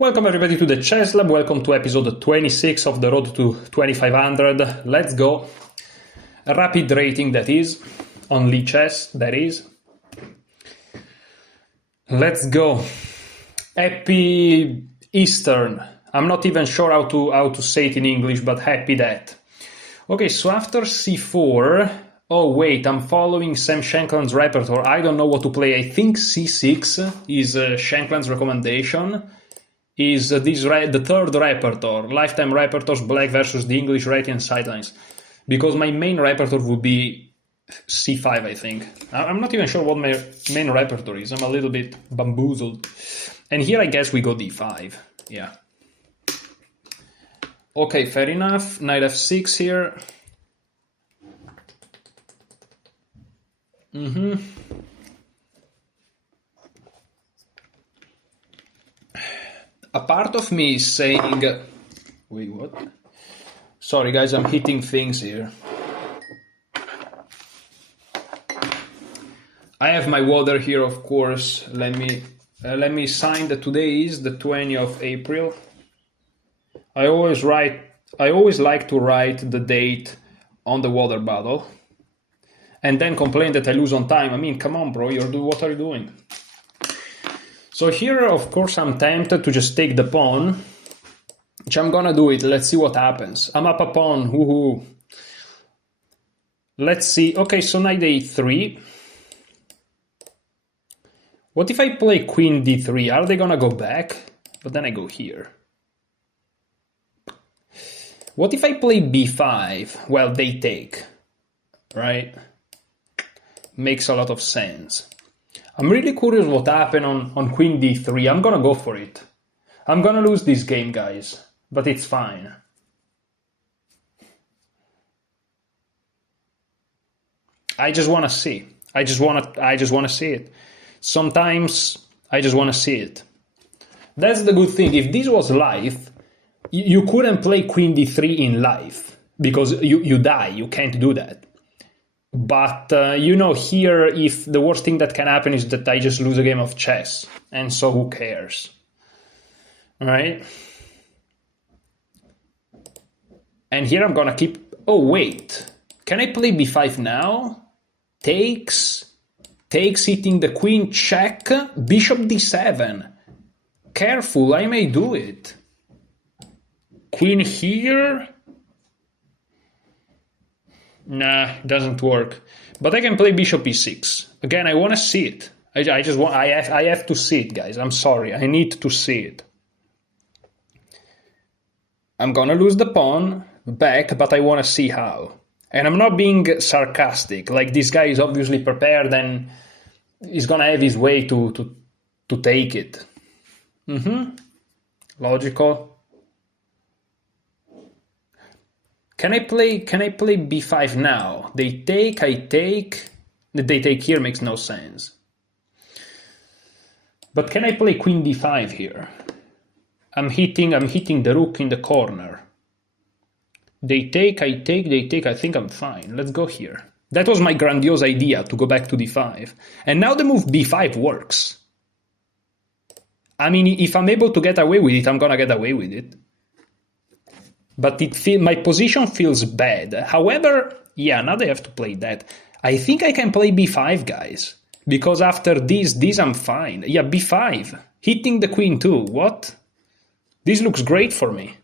Welcome everybody to the Chess Lab, welcome to episode 26 of the road to 2500. Let's go. A rapid rating that is, on Lichess that is. Let's go. Happy Eastern. I'm not even sure how to say it in English, but happy that. Okay, so after c4, oh wait, I'm following Sam Shankland's repertoire. I don't know what to play. I think c6 is Shankland's recommendation. Is the third repertoire, lifetime repertoires, black versus the English right and sidelines. Because my main repertoire would be c5, I think. I'm not even sure what my main repertoire is. I'm a little bit bamboozled. And here I guess we go d5. Yeah. Okay, fair enough. Knight f6 here. A part of me is saying... Wait, what? Sorry, guys, I'm hitting things here. I have my water here, of course. Let me sign that today is the 20th of April. I always like to write the date on the water bottle. And then complain that I lose on time. I mean, come on, bro, what are you doing? So here, of course, I'm tempted to just take the pawn, which I'm gonna do it. Let's see what happens. I'm up a pawn, woohoo. Let's see. Okay, so knight a3. What if I play queen d3? Are they gonna go back? But then I go here. What if I play b5? Well, they take, right? Makes a lot of sense. I'm really curious what happened on queen d3. I'm gonna go for it. I'm gonna lose this game, guys, but it's fine. I just wanna see. I just wanna see it. Sometimes I just wanna see it. That's the good thing. If this was live, you couldn't play queen d3 in live because you die. You can't do that. But, here, if the worst thing that can happen is that I just lose a game of chess. And so who cares? Right? And here I'm gonna keep... Oh, wait. Can I play b5 now? Takes, hitting the queen, check. Bishop d7. Careful, I may do it. Queen here... Nah, doesn't work. But I can play bishop e6. Again, I want to see it. I have to see it, guys. I'm sorry. I need to see it. I'm gonna lose the pawn back, but I want to see how. And I'm not being sarcastic. Like, this guy is obviously prepared and he's gonna have his way to take it. Logical. Can I play b5 now? They take, I take. They take here makes no sense. But can I play queen d5 here? I'm hitting the rook in the corner. They take, I take, they take. I think I'm fine. Let's go here. That was my grandiose idea, to go back to d5. And now the move b5 works. I mean, if I'm able to get away with it, I'm gonna get away with it. But my position feels bad. However, yeah, now they have to play that. I think I can play b5, guys. Because after this I'm fine. Yeah, b5. Hitting the queen too. What? This looks great for me.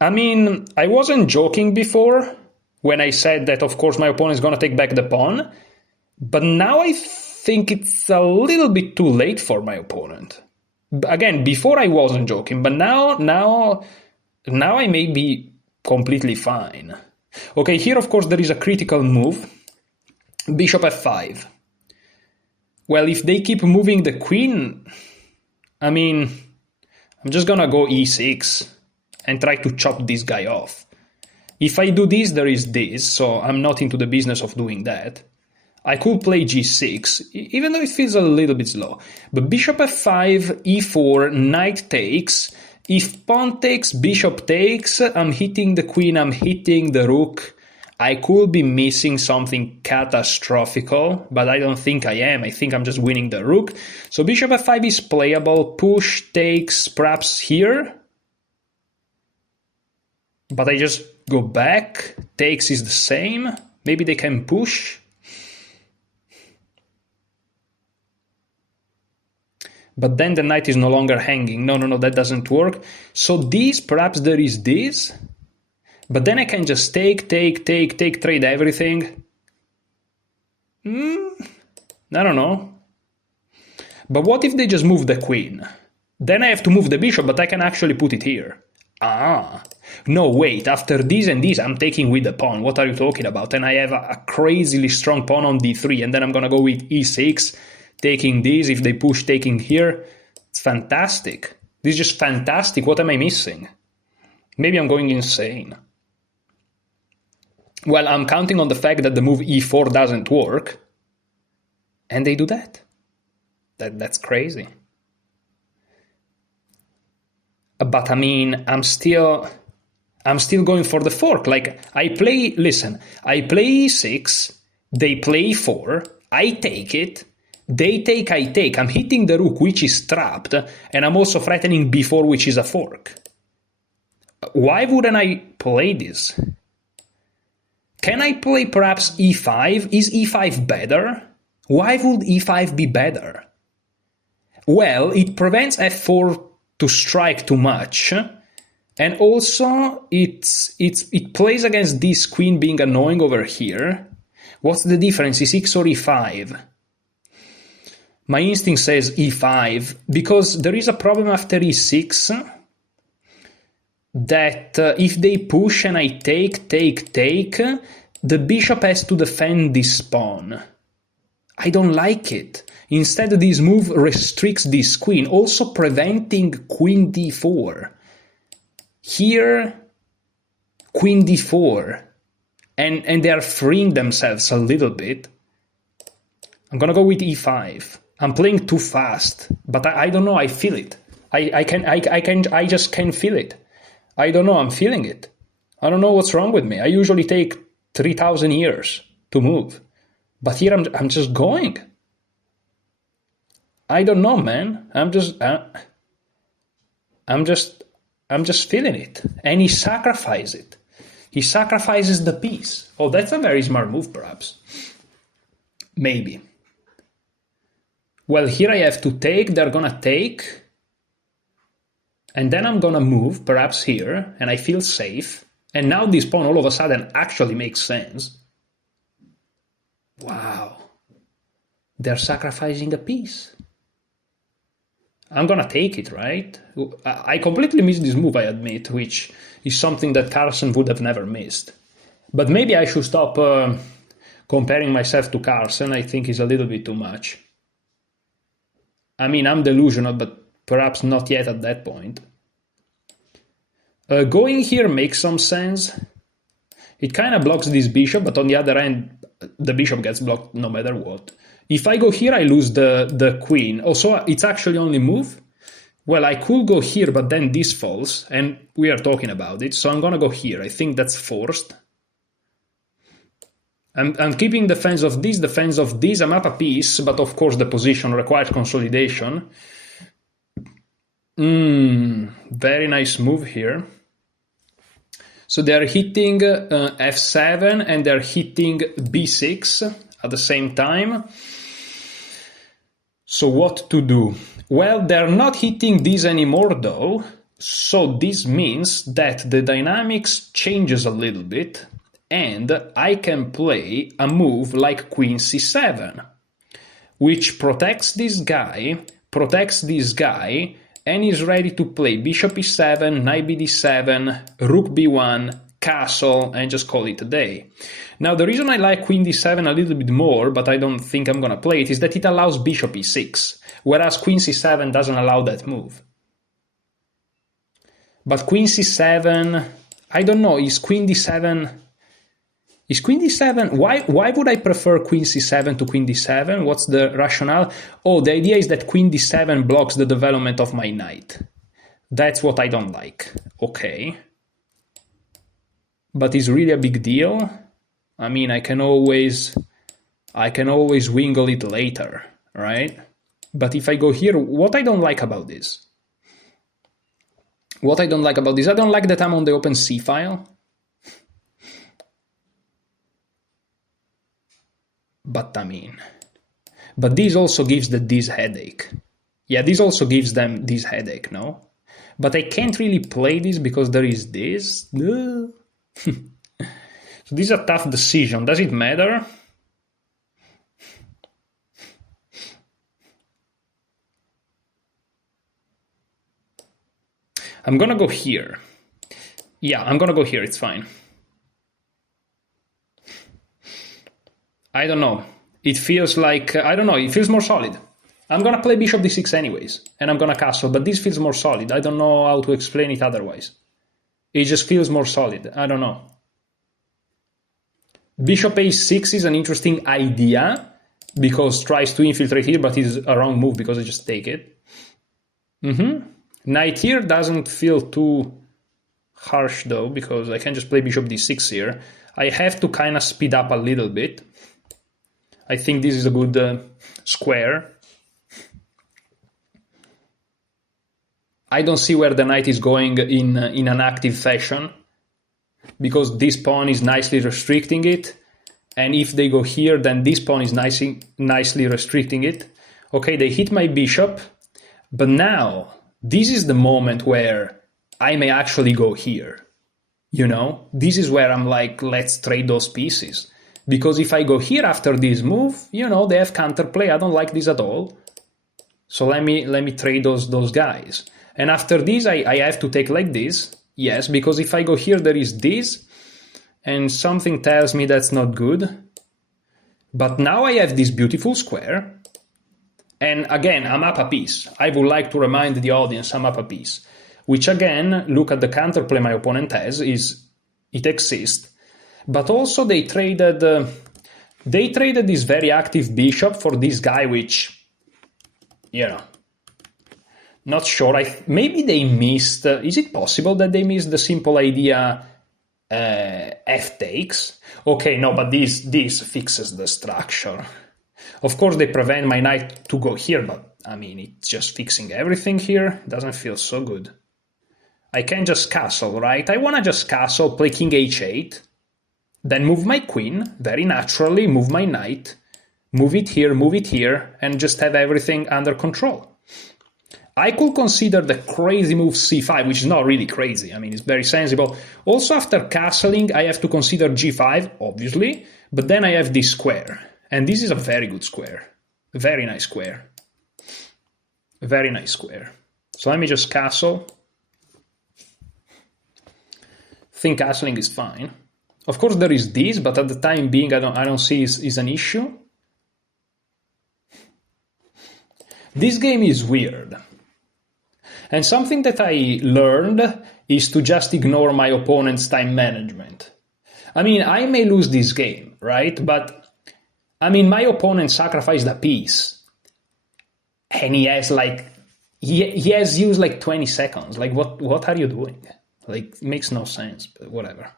I mean, I wasn't joking before when I said that, of course, my opponent is going to take back the pawn. But now I think it's a little bit too late for my opponent. Again, before I wasn't joking, but now I may be completely fine. Okay, here of course there is a critical move. Bishop f5. Well, if they keep moving the queen, I mean, I'm just gonna go e6 and try to chop this guy off. If I do this, there is this, so I'm not into the business of doing that. I could play g6, even though it feels a little bit slow. But bishop f5, e4, knight takes. If pawn takes, bishop takes, I'm hitting the queen, I'm hitting the rook. I could be missing something catastrophical, but I don't think I am. I think I'm just winning the rook. So bishop f5 is playable. Push takes perhaps here. But I just go back. Takes is the same. Maybe they can push. But then the knight is no longer hanging. No, that doesn't work. So this, perhaps there is this. But then I can just take, trade everything. I don't know. But what if they just move the queen? Then I have to move the bishop, but I can actually put it here. Ah. No, wait, after this and this, I'm taking with the pawn. What are you talking about? And I have a crazily strong pawn on d3, and then I'm gonna go with e6, taking this, if they push, taking here. It's fantastic. This is just fantastic. What am I missing? Maybe I'm going insane. Well, I'm counting on the fact that the move e4 doesn't work, and they do that. That's crazy. But I mean, I'm still going for the fork. Like, I play e6, they play e4, I take it, they take, I take. I'm hitting the rook, which is trapped, and I'm also threatening b4, which is a fork. Why wouldn't I play this? Can I play perhaps e5? Is e5 better? Why would e5 be better? Well, it prevents f4 to strike too much, and also it plays against this queen being annoying over here. What's the difference? E6 or e5? My instinct says e5, because there is a problem after e6 that if they push and I take, the bishop has to defend this pawn. I don't like it. Instead, this move restricts this queen, also preventing queen d4. Here, queen d4. And they are freeing themselves a little bit. I'm gonna go with e5. I'm playing too fast, but I don't know, I feel it. I just can feel it. I don't know, I'm feeling it. I don't know what's wrong with me. I usually take 3,000 years to move. But here I'm just going. I don't know, man. I'm just feeling it. And he sacrifices it. He sacrifices the piece. Oh, that's a very smart move, perhaps. Maybe. Well, here I have to take. They're gonna take. And then I'm gonna move, perhaps here, and I feel safe. And now this pawn all of a sudden actually makes sense. Wow. They're sacrificing a piece. I'm gonna take it, right? I completely missed this move, I admit, which is something that Carlsen would have never missed. But maybe I should stop comparing myself to Carlsen. I think it's a little bit too much. I mean, I'm delusional, but perhaps not yet at that point. Going here makes some sense. It kind of blocks this bishop, but on the other end, the bishop gets blocked no matter what. If I go here, I lose the queen. Also, it's actually only move. Well, I could go here, but then this falls, and we are talking about it, so I'm gonna go here. I think that's forced. I'm keeping defense of this. I'm up a piece, but of course the position requires consolidation. Very nice move here. So they're hitting f7 and they're hitting b6 at the same time. So what to do? Well, they're not hitting this anymore though. So this means that the dynamics changes a little bit. And I can play a move like queen c7, which protects this guy, and is ready to play bishop e7, knight bd7, rook b1, castle, and just call it a day. Now, the reason I like queen d7 a little bit more, but I don't think I'm gonna play it, is that it allows bishop e6, whereas queen c7 doesn't allow that move. But queen c7, I don't know, is queen d7... Why would I prefer queen c7 to queen d7? What's the rationale? Oh, the idea is that queen d7 blocks the development of my knight. That's what I don't like. Okay. But it's really a big deal. I mean, I can always wingle it later, right? But if I go here, what I don't like about this, I don't like that I'm on the open C file. But I mean, but this also gives this headache. Yeah, this also gives them this headache, no? But I can't really play this because there is this. So this is a tough decision. Does it matter? I'm gonna go here. Yeah, I'm gonna go here, it's fine. I don't know. It feels like, I don't know, it feels more solid. I'm gonna play bishop d6 anyways, and I'm gonna castle, but this feels more solid. I don't know how to explain it otherwise. It just feels more solid. I don't know. Bishop a6 is an interesting idea, because tries to infiltrate here, but it's a wrong move because I just take it. Knight here doesn't feel too harsh though, because I can just play bishop d6 here. I have to kind of speed up a little bit. I think this is a good square. I don't see where the knight is going in an active fashion, because this pawn is nicely restricting it. And if they go here, then this pawn is nicely restricting it. Okay, they hit my bishop, but now this is the moment where I may actually go here. You know, this is where I'm like, let's trade those pieces. Because if I go here after this move, you know, they have counterplay. I don't like this at all. So let me trade those guys. And after this, I have to take like this. Yes, because if I go here, there is this. And something tells me that's not good. But now I have this beautiful square. And again, I'm up a piece. I would like to remind the audience I'm up a piece. Which again, look at the counterplay my opponent has, it exists. But also they traded this very active bishop for this guy, which, you know, not sure. Maybe they missed. Is it possible that they missed the simple idea f takes? Okay, no, but this fixes the structure. Of course, they prevent my knight to go here, but I mean, it's just fixing everything here. It doesn't feel so good. I can just castle, right? I want to just castle, play king h8, then move my queen, very naturally, move my knight, move it here, and just have everything under control. I could consider the crazy move c5, which is not really crazy. I mean, it's very sensible. Also, after castling, I have to consider g5, obviously, but then I have this square. And this is a very good square. Very nice square. Very nice square. So let me just castle. I think castling is fine. Of course, there is this, but at the time being, I don't see is an issue. This game is weird. And something that I learned is to just ignore my opponent's time management. I mean, I may lose this game, right? But, I mean, my opponent sacrificed a piece. And he has, like, he has used, like, 20 seconds. Like, what are you doing? Like, it makes no sense, but whatever.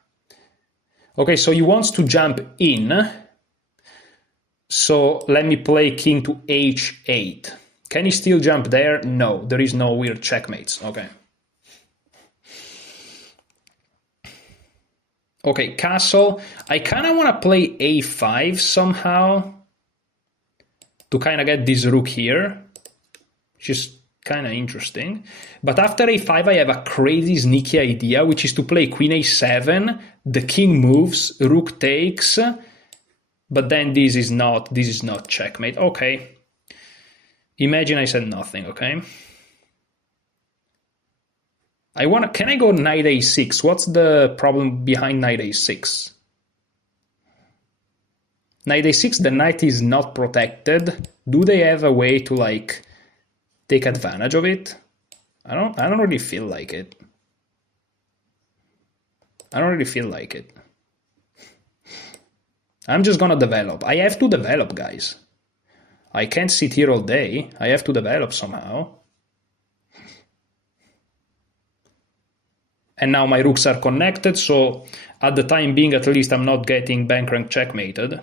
Okay, so he wants to jump in. So let me play king to h8. Can he still jump there? No, there is no weird checkmates. Okay. Okay, castle. I kind of want to play a5 somehow to kind of get this rook here, which is kind of interesting. But after a5, I have a crazy sneaky idea, which is to play queen a7. The king moves, rook takes, but then this is not checkmate. Okay. Imagine I said nothing, okay? Can I go knight a6? What's the problem behind knight a6? Knight a6, the knight is not protected. Do they have a way to, like, take advantage of it? I don't really feel like it. I don't really feel like it. I'm just gonna develop. I have to develop, guys. I can't sit here all day. I have to develop somehow. And now my rooks are connected, so at the time being, at least I'm not getting bank rank checkmated.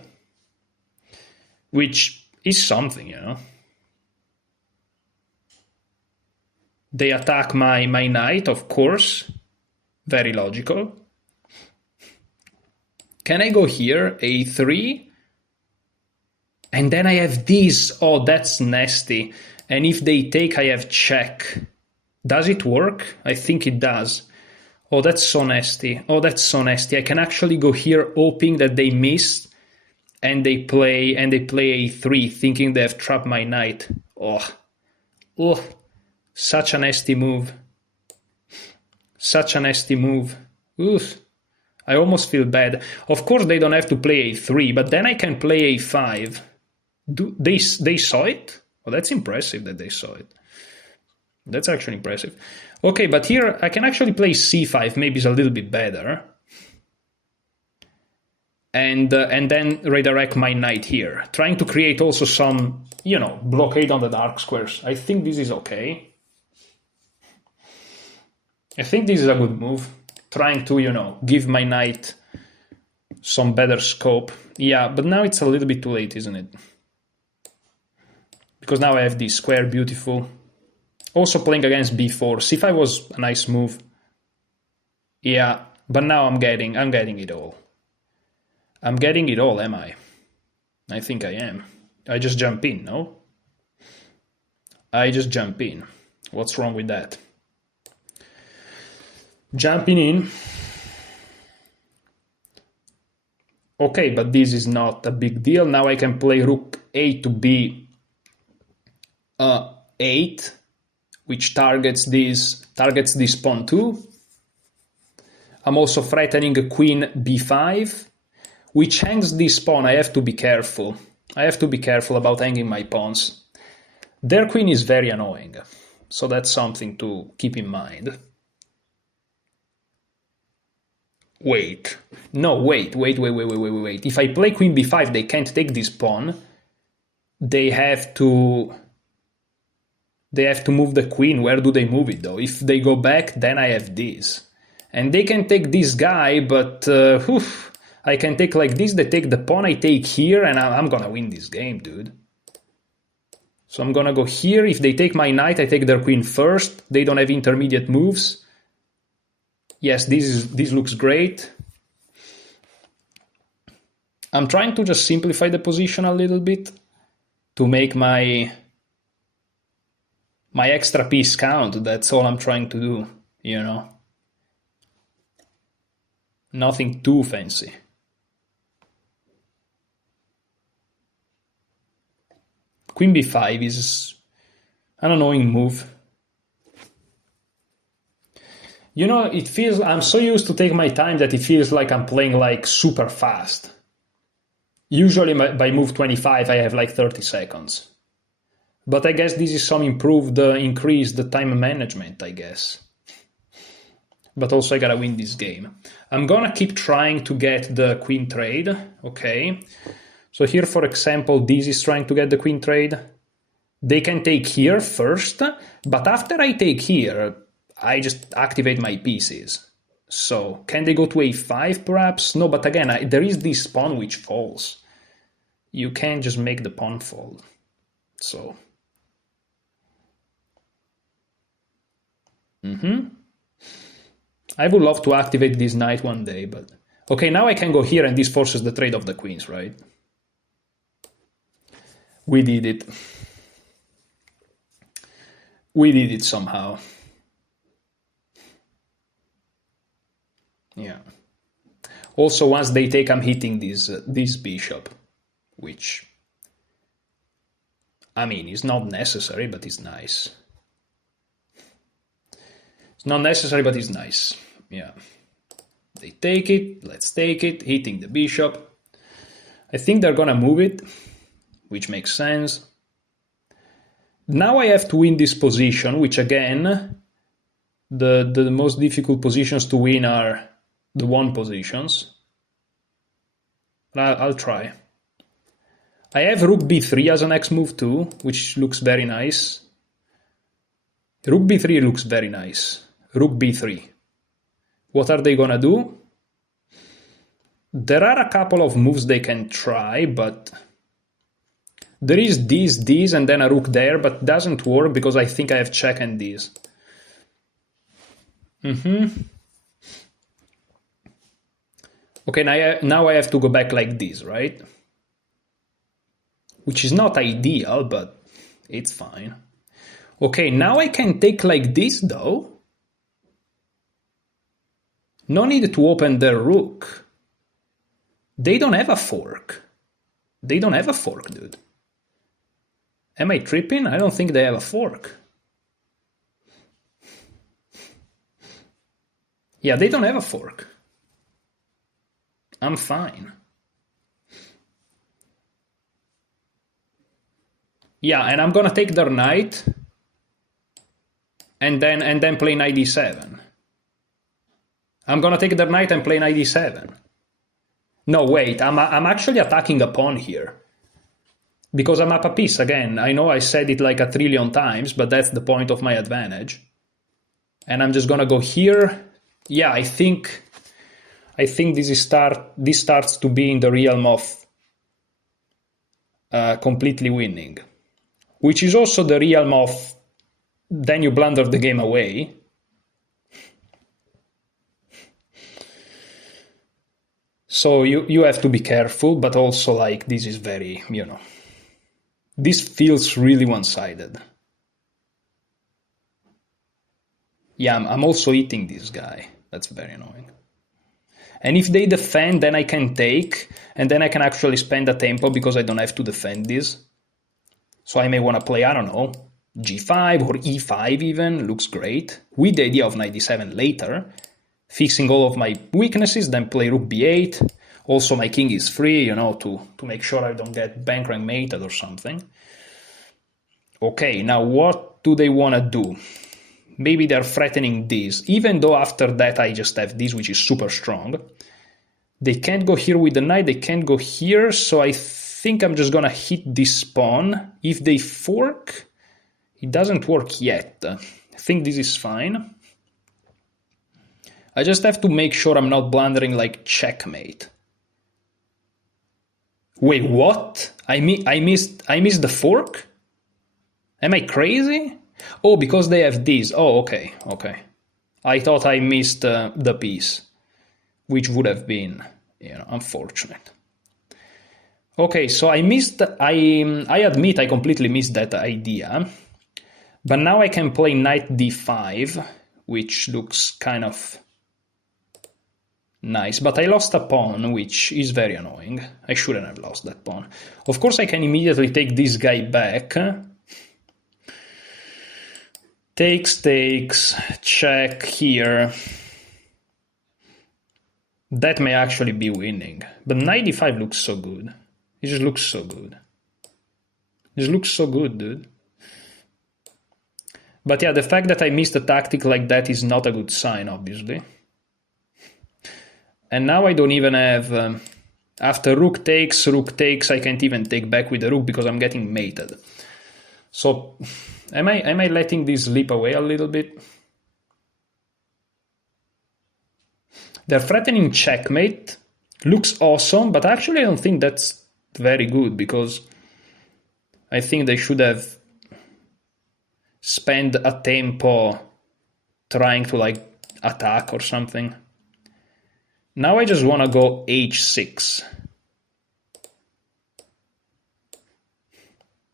Which is something, you know. They attack my knight, of course. Very logical. Can I go here? A3? And then I have this. Oh, that's nasty. And if they take, I have check. Does it work? I think it does. Oh, that's so nasty. Oh, that's so nasty. I can actually go here hoping that they miss and they play a3 thinking they have trapped my knight. Oh, such a nasty move. Such a nasty move. Oof. I almost feel bad. Of course, they don't have to play a3, but then I can play a5. They saw it? Oh, that's impressive that they saw it. That's actually impressive. Okay, but here I can actually play c5, maybe it's a little bit better. And then redirect my knight here, trying to create also some, you know, blockade on the dark squares. I think this is okay. I think this is a good move. Trying to, you know, give my knight some better scope. Yeah, but now it's a little bit too late, isn't it? Because now I have this square, beautiful. Also playing against b4. c5 was a nice move. Yeah, but now I'm getting it all. I'm getting it all, am I? I think I am. I just jump in, no? I just jump in. What's wrong with that? Jumping in. Okay, but this is not a big deal. Now I can play rook a to b8, which targets this pawn too. I'm also threatening queen b5, which hangs this pawn. I have to be careful. I have to be careful about hanging my pawns. Their queen is very annoying, so that's something to keep in mind. Wait. No, wait. If I play queen b5, they can't take this pawn. They have to move the queen. Where do they move it, though? If they go back, then I have this. And they can take this guy, but I can take like this. They take the pawn, I take here, and I'm gonna win this game, dude. So I'm gonna go here. If they take my knight, I take their queen first. They don't have intermediate moves. Yes, this looks great. I'm trying to just simplify the position a little bit to make my extra piece count. That's all I'm trying to do, you know. Nothing too fancy. Queen b5 is an annoying move. You know, it feels, I'm so used to take my time that it feels like I'm playing like super fast. Usually by move 25 I have like 30 seconds. But I guess this is some increased time management, I guess. But also I gotta win this game. I'm gonna keep trying to get the queen trade, okay? So here, for example, this is trying to get the queen trade. They can take here first, but after I take here, I just activate my pieces. So, can they go to a5 perhaps? No, but again, there is this pawn which falls. You can't just make the pawn fall. So. I would love to activate this knight one day, but... Okay, now I can go here and this forces the trade of the queens, right? We did it. We did it somehow. Yeah. Also, once they take, I'm hitting this bishop, which, I mean, is not necessary, but it's nice. It's not necessary, but it's nice. Yeah. They take it. Let's take it. Hitting the bishop. I think they're gonna move it, which makes sense. Now I have to win this position, which again, the most difficult positions to win are the one positions. I'll try. I have rook b3 as a next move too, which looks very nice. Rook b3 looks very nice. Rook b3. What are they gonna do? There are a couple of moves they can try, but there is this, and then a rook there, but it doesn't work because I think I have check and this. Okay, now I have to go back like this, right? Which is not ideal, but it's fine. Okay, now I can take like this, though. No need to open the rook. They don't have a fork. They don't have a fork, dude. Am I tripping? I don't think they have a fork. Yeah, they don't have a fork. I'm fine. Yeah, and I'm gonna take their knight and then play knight d7. I'm gonna take their knight and play knight d7. No, wait, I'm actually attacking a pawn here. Because I'm up a piece again. I know I said it like a trillion times, but that's the point of my advantage. And I'm just gonna go here. Yeah, I think this starts to be in the realm of completely winning. Which is also the realm of then you blunder the game away. So you have to be careful, but also like this is very, this feels really one-sided. Yeah, I'm also eating this guy. That's very annoying. And if they defend, then I can take, and then I can actually spend a tempo because I don't have to defend this. So I may want to play, I don't know, g5 or e5 even, looks great. With the idea of knight d7 later, fixing all of my weaknesses, then play rook b8. Also my king is free, to make sure I don't get bankrank mated or something. Okay, now what do they want to do? Maybe they're threatening this, even though after that I just have this, which is super strong. They can't go here with the knight, they can't go here, so I think I'm just gonna hit this pawn. If they fork, it doesn't work yet. I think this is fine. I just have to make sure I'm not blundering like checkmate. Wait, what? I missed the fork? Am I crazy? Oh, because they have this. Oh, okay. I thought I missed the piece, which would have been, unfortunate. Okay, so I admit I completely missed that idea. But now I can play knight d5, which looks kind of nice. But I lost a pawn, which is very annoying. I shouldn't have lost that pawn. Of course, I can immediately take this guy back. Takes, check here. That may actually be winning. But knight d5 looks so good. It just looks so good. This looks so good, dude. But yeah, the fact that I missed a tactic like that is not a good sign, obviously. And now I don't even have... after rook takes, I can't even take back with the rook because I'm getting mated. So, am I letting this slip away a little bit? They're threatening checkmate. Looks awesome, but actually I don't think that's very good because I think they should have spent a tempo trying to like attack or something. Now I just want to go h6.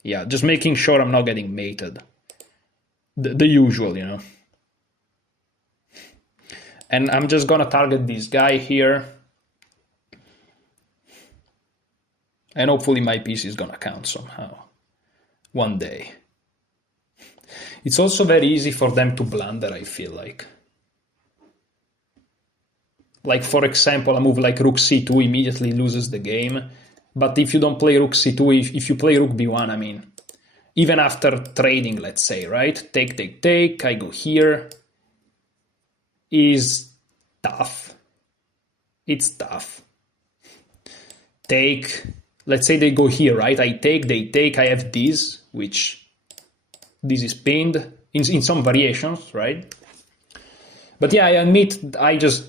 Yeah, just making sure I'm not getting mated. The usual, And I'm just gonna target this guy here. And hopefully my piece is gonna count somehow. One day. It's also very easy for them to blunder, I feel like. Like, for example, a move like rook c2 immediately loses the game. But if you don't play rook c2, if you play rook b1, I mean, even after trading, let's say, right? Take, I go here. Is tough. It's tough. Take, let's say they go here, right? I take, they take, I have this, which this is pinned in some variations, right? But yeah, I admit I just.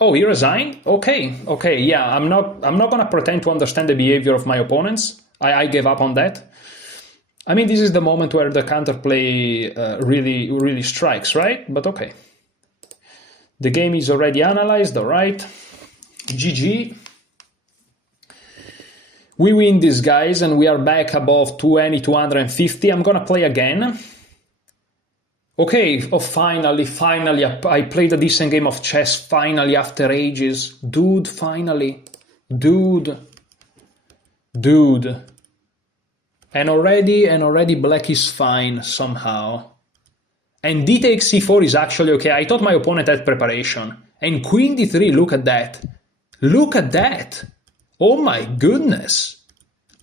Oh, he resigned? Okay, yeah. I'm not gonna pretend to understand the behavior of my opponents. I gave up on that. I mean, this is the moment where the counterplay really strikes, right? But okay. The game is already analyzed, all right. GG. We win this, guys, and we are back above 250. I'm gonna play again. Okay, oh, finally, I played a decent game of chess, finally, after ages. Dude, finally. Dude. And already black is fine, somehow. And d takes c4 is actually okay. I thought my opponent had preparation. And queen d3, look at that. Look at that. Oh my goodness.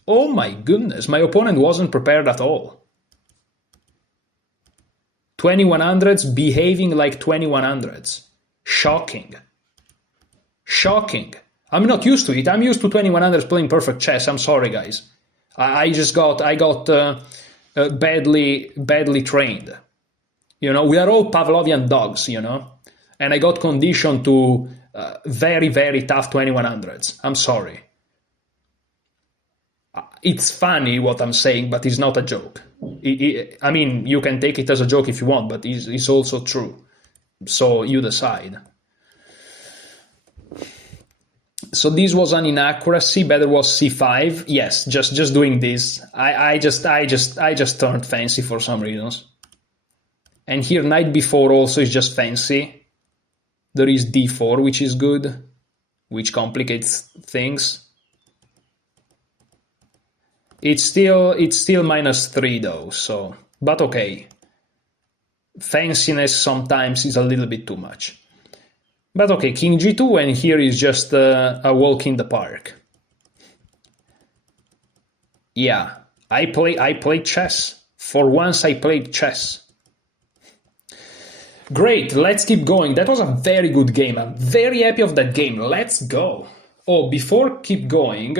Oh my goodness, my opponent wasn't prepared at all. 2100s behaving like 2100s. Shocking. Shocking. I'm not used to it. I'm used to 2100s playing perfect chess. I'm sorry, guys. I got badly trained. You know, we are all Pavlovian dogs, you know, and I got conditioned to very tough 2100s. I'm sorry. It's funny what I'm saying, but it's not a joke. I mean, you can take it as a joke if you want, but it's also true. So you decide. So this was an inaccuracy. Better was c5. Yes, just doing this. I just turned fancy for some reasons. And here knight b4 also is just fancy. There is d4, which is good, which complicates things. It's still -3 though, so, but okay. Fanciness sometimes is a little bit too much. But okay, king g2, and here is just a walk in the park. Yeah, I played chess. For once I played chess. Great, let's keep going. That was a very good game. I'm very happy of that game. Let's go. Oh, before keep going,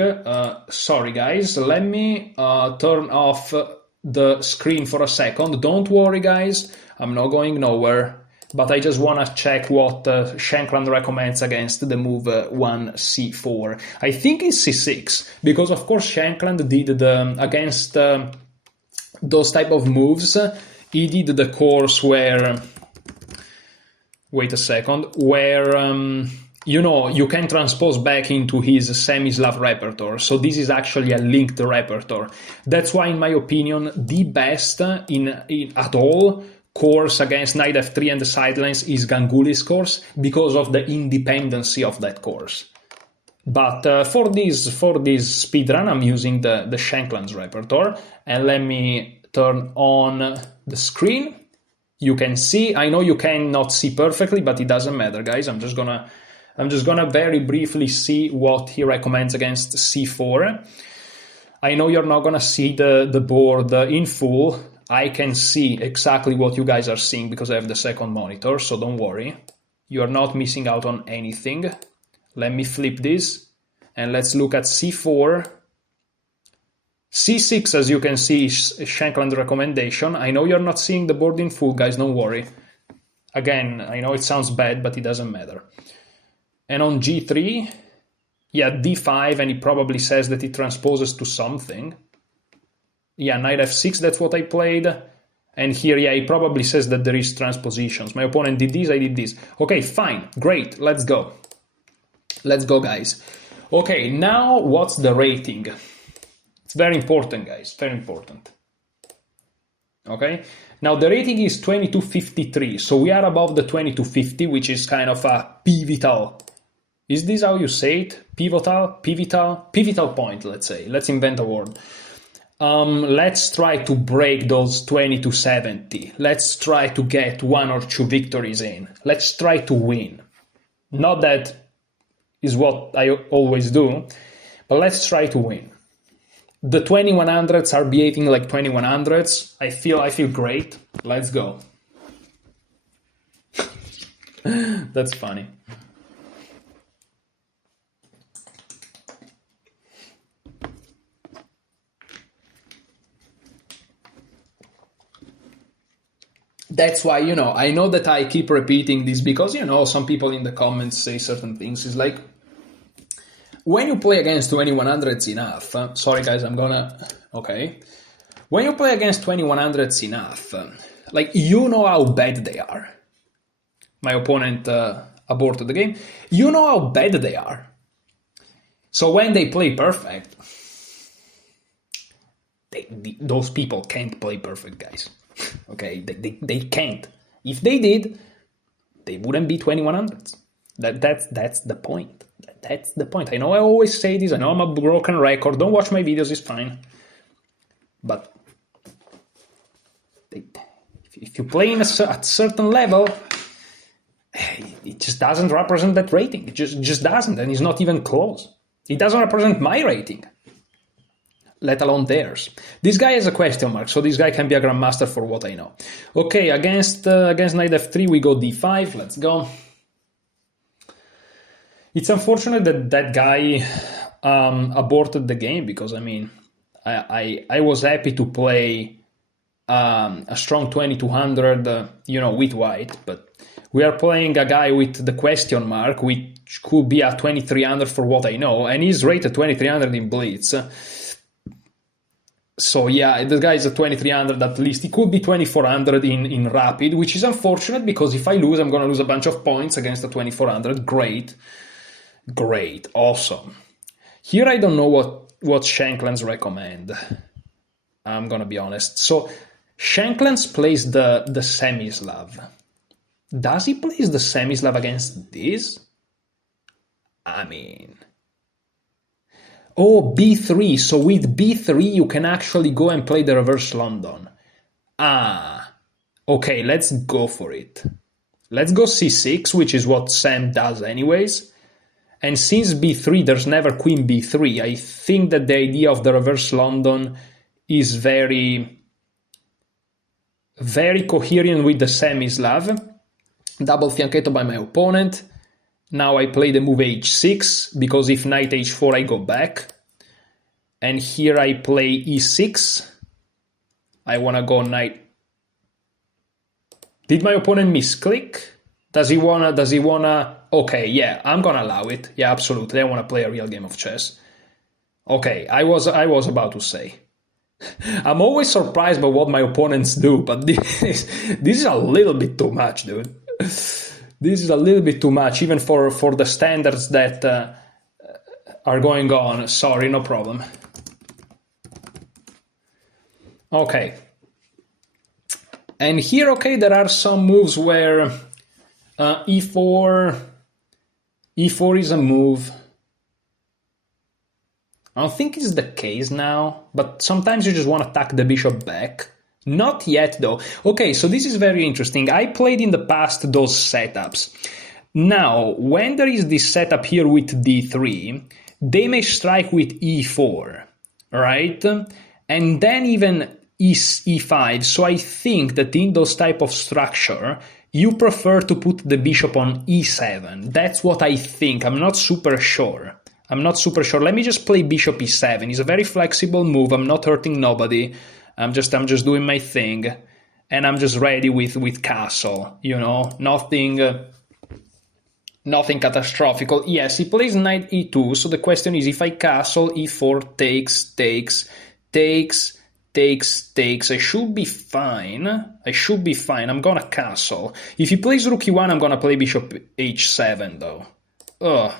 sorry guys, let me turn off the screen for a second. Don't worry guys, I'm not going nowhere, but I just want to check what Shankland recommends against the move 1c4. I think it's c6, because of course Shankland did against those type of moves, he did the course where, wait a second, where... you know, you can transpose back into his semi-Slav repertoire. So this is actually a linked repertoire. That's why, in my opinion, the best in at all course against knight f3 and the sidelines is Ganguly's course, because of the independency of that course. But for this speedrun, I'm using the Shankland's repertoire. And let me turn on the screen. You can see, I know you cannot see perfectly, but it doesn't matter, guys. I'm just gonna very briefly see what he recommends against c4. I know you're not gonna see the board in full. I can see exactly what you guys are seeing because I have the second monitor, so don't worry. You are not missing out on anything. Let me flip this, and let's look at c4. c6, as you can see, is Shankland's recommendation. I know you're not seeing the board in full, guys, don't worry. Again, I know it sounds bad, but it doesn't matter. And on g3, yeah, d5, and he probably says that it transposes to something. Yeah, knight f6, that's what I played. And here, yeah, he probably says that there is transpositions. My opponent did this, I did this. Okay, fine, great, let's go. Let's go, guys. Okay, now what's the rating? It's very important, guys, very important. Okay, now the rating is 2253, so we are above the 2250, which is kind of a pivotal. Is this how you say it? Pivotal point, let's say. Let's invent a word. Let's try to break those 2270. Let's try to get 1 or 2 victories in. Let's try to win. Not that is what I always do, but let's try to win. The 2100s are behaving like 2100s. I feel great. Let's go. That's funny. That's why, I know that I keep repeating this because, some people in the comments say certain things. It's like, when you play against 2100s enough, sorry guys, okay. When you play against 2100s enough, like, how bad they are. My opponent aborted the game. You know how bad they are. So when they play perfect, those people can't play perfect, guys. Okay, they can't. If they did, they wouldn't be 2100s. That's the point. That's the point. I know I always say this. I know I'm a broken record. Don't watch my videos. It's fine. But if you play at a certain level, it just doesn't represent that rating. It just doesn't, and it's not even close. It doesn't represent my rating, let alone theirs. This guy has a question mark, so this guy can be a grandmaster for what I know. Okay, against knight f3, we go d5. Let's go. It's unfortunate that guy aborted the game because, I was happy to play a strong 2200, with white, but we are playing a guy with the question mark, which could be a 2300 for what I know, and he's rated 2300 in Blitz. So yeah, the guy is a 2300 at least. He could be 2400 in Rapid, which is unfortunate because if I lose, I'm going to lose a bunch of points against a 2400. Great, awesome. Here I don't know what Shanklands recommend. I'm going to be honest. So Shanklands plays the Semislav. Does he play the Semislav against this? Oh, b3. So with b3, you can actually go and play the reverse London. Okay, let's go for it. Let's go c6, which is what Sam does anyways. And since b3, there's never queen b3, I think that the idea of the reverse London is very, very coherent with the Semislav. Double fianchetto by my opponent. Now I play the move h6, because if knight h4 I go back. And here I play e6. I want to go knight. Did my opponent misclick? Does he wanna? Okay, yeah, I'm gonna allow it. Yeah, absolutely. I want to play a real game of chess. Okay, I was about to say. I'm always surprised by what my opponents do, but this is a little bit too much, dude. This is a little bit too much, even for the standards that are going on. Sorry, no problem. Okay. And here, okay, there are some moves where e4 is a move. I don't think it's the case now, but sometimes you just want to tuck the bishop back. Not yet, though. Okay, so this is very interesting. I played in the past those setups. Now, when there is this setup here with d3, they may strike with e4, right? And then even e5. So I think that in those type of structure, you prefer to put the bishop on e7. That's what I think. I'm not super sure. Let me just play bishop e7. It's a very flexible move. I'm not hurting nobody. I'm just doing my thing, and I'm just ready with castle. Nothing catastrophic. Yes, he plays knight e2. So the question is, if I castle, e4 takes. I should be fine. I'm gonna castle. If he plays rook e1, I'm gonna play bishop h7 though. Ugh.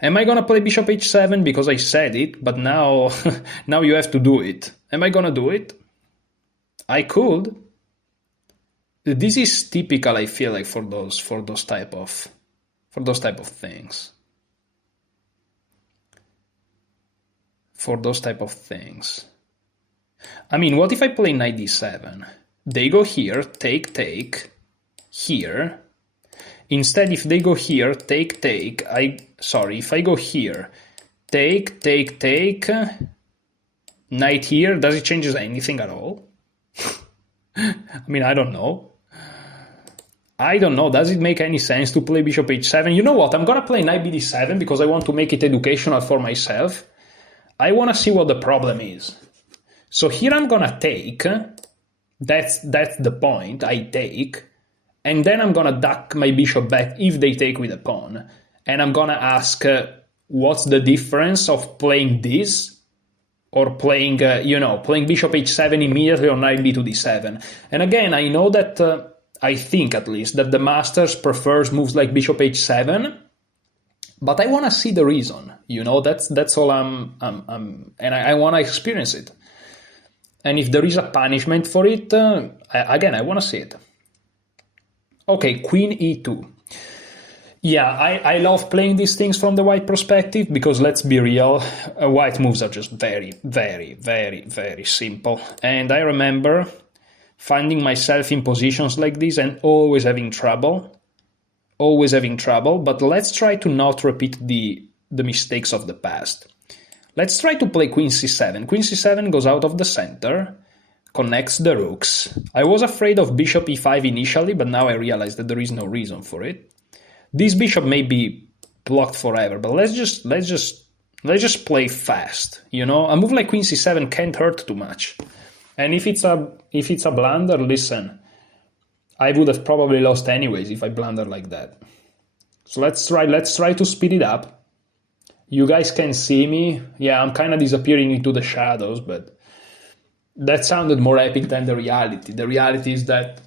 Am I gonna play bishop h7 because I said it? But now you have to do it. Am I gonna do it? I could. This is typical, I feel like, for those type of things. What if I play knight d7? They go here, take, here. Instead, if they go here, take, if I go here, take, knight here, does it change anything at all? I don't know. Does it make any sense to play bishop h7? You know what? I'm going to play knight bd7 because I want to make it educational for myself. I want to see what the problem is. So here I'm going to take. That's the point I take. And then I'm going to duck my bishop back if they take with a pawn. And I'm going to ask, what's the difference of playing this or playing, playing bishop h7 immediately or knight b to d7. And again, I know that, I think at least, that the Masters prefers moves like bishop h7, but I want to see the reason. That's all and I want to experience it. And if there is a punishment for it, I want to see it. Okay, queen e2. Yeah, I love playing these things from the white perspective because, let's be real, white moves are just very, very, very, very simple. And I remember finding myself in positions like this and always having trouble. But let's try to not repeat the mistakes of the past. Let's try to play queen c7. Queen c7 goes out of the center, connects the rooks. I was afraid of bishop e5 initially, but now I realize that there is no reason for it. This bishop may be blocked forever, but let's just play fast. A move like queen c7 can't hurt too much. And if it's a blunder, listen, I would have probably lost anyways if I blunder like that. So let's try to speed it up. You guys can see me. Yeah, I'm kind of disappearing into the shadows, but that sounded more epic than the reality. The reality is that,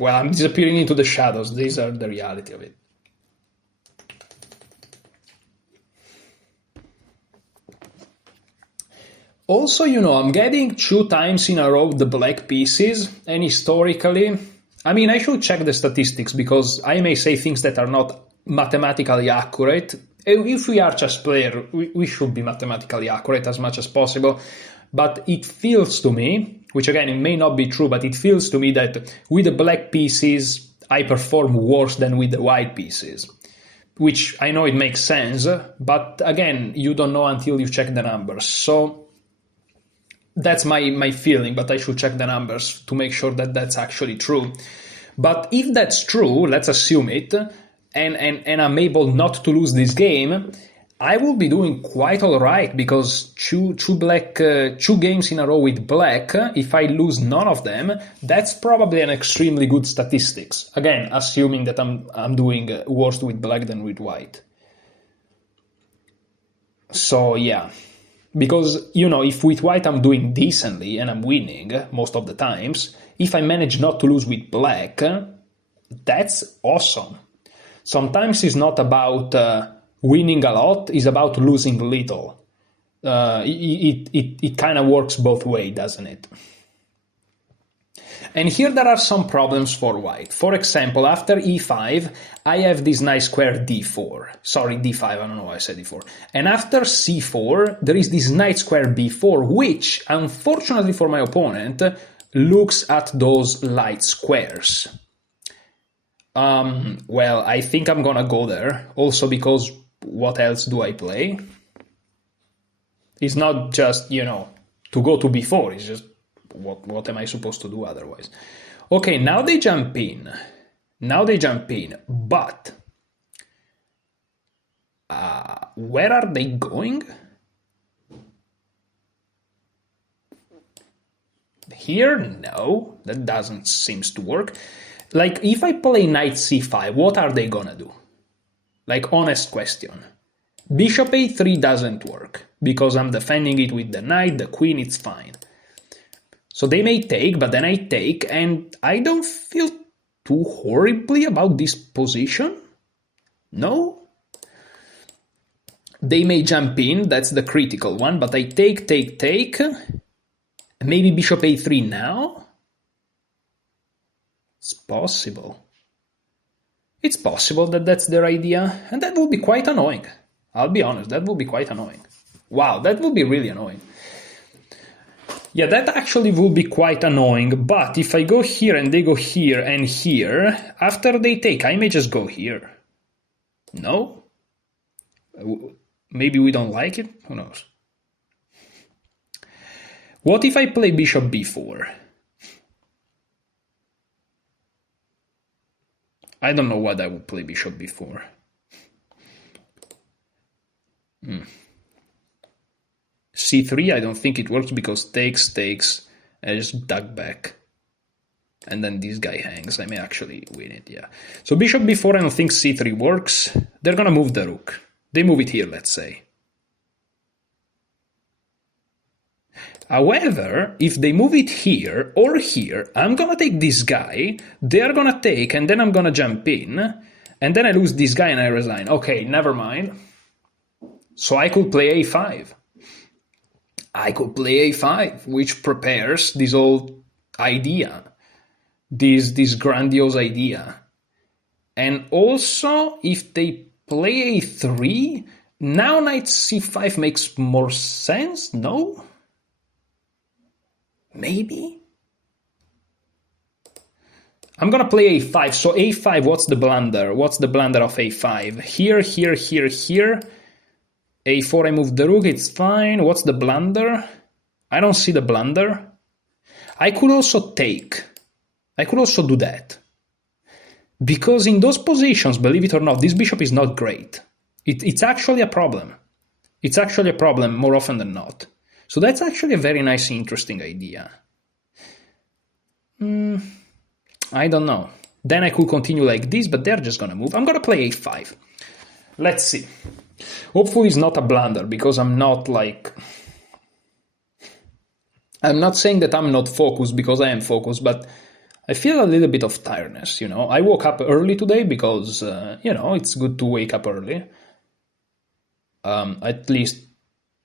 I'm disappearing into the shadows. These are the reality of it. Also, I'm getting 2 times in a row the black pieces, and historically, I should check the statistics because I may say things that are not mathematically accurate. If we are chess player, we should be mathematically accurate as much as possible. But it feels to me, which again, it may not be true, but it feels to me that with the black pieces, I perform worse than with the white pieces. Which I know it makes sense, but again, you don't know until you check the numbers. So that's my feeling, but I should check the numbers to make sure that that's actually true. But if that's true, let's assume it, and I'm able not to lose this game, I will be doing quite all right because two games in a row with black, if I lose none of them, that's probably an extremely good statistics. Again, assuming that I'm doing worse with black than with white. So yeah, because, if with white I'm doing decently and I'm winning most of the times, if I manage not to lose with black, that's awesome. Sometimes it's not about winning a lot, it's about losing little. It kind of works both ways, doesn't it? And here there are some problems for white. For example, after e5, I have this nice square d4. Sorry, d5, I don't know why I said d4. And after c4, there is this knight square b4, which, unfortunately for my opponent, looks at those light squares. Well, I think I'm gonna go there. Also because what else do I play? It's not just, to go to b4. It's just, what am I supposed to do otherwise? Okay, now they jump in. But where are they going? Here? No, that doesn't seem to work. Like, if I play knight c5, what are they gonna do? Like, honest question. Bishop a3 doesn't work, because I'm defending it with the knight, the queen, it's fine. So they may take, but then I take, and I don't feel too horribly about this position. No? They may jump in, that's the critical one, but I take. Maybe bishop a3 now? It's possible. It's possible that that's their idea, and that would be quite annoying. I'll be honest, that would be quite annoying. Wow, that would be really annoying. Yeah, that actually would be quite annoying, but if I go here and they go here and here, after they take, I may just go here. No? Maybe we don't like it? Who knows? What if I play bishop b4? I don't know what I would play bishop b4. c3, I don't think it works because takes. I just dug back. And then this guy hangs. I may actually win it, yeah. So bishop b4, I don't think c3 works. They're gonna move the rook. They move it here, let's say. However, if they move it here or here, I'm gonna take this guy, they're gonna take, and then I'm gonna jump in, and then I lose this guy and I resign. Okay, never mind. So I could play a5. I could play a5, which prepares this whole idea, this grandiose idea. And also, if they play a3, now knight c5 makes more sense, no? Maybe? I'm gonna play a5, so a5, what's the blunder? What's the blunder of a5? Here, here, here, here. a4, I move the rook, it's fine. What's the blunder? I don't see the blunder. I could also take. I could also do that. Because in those positions, believe it or not, this bishop is not great. It's actually a problem. It's actually a problem more often than not. So that's actually a very nice, interesting idea. I don't know. Then I could continue like this, but they're just gonna move. I'm gonna play a5. Let's see. Hopefully it's not a blunder, because I'm not like... I'm not saying that I'm not focused, because I am focused, but I feel a little bit of tiredness, you know. I woke up early today because, you know, it's good to wake up early. At least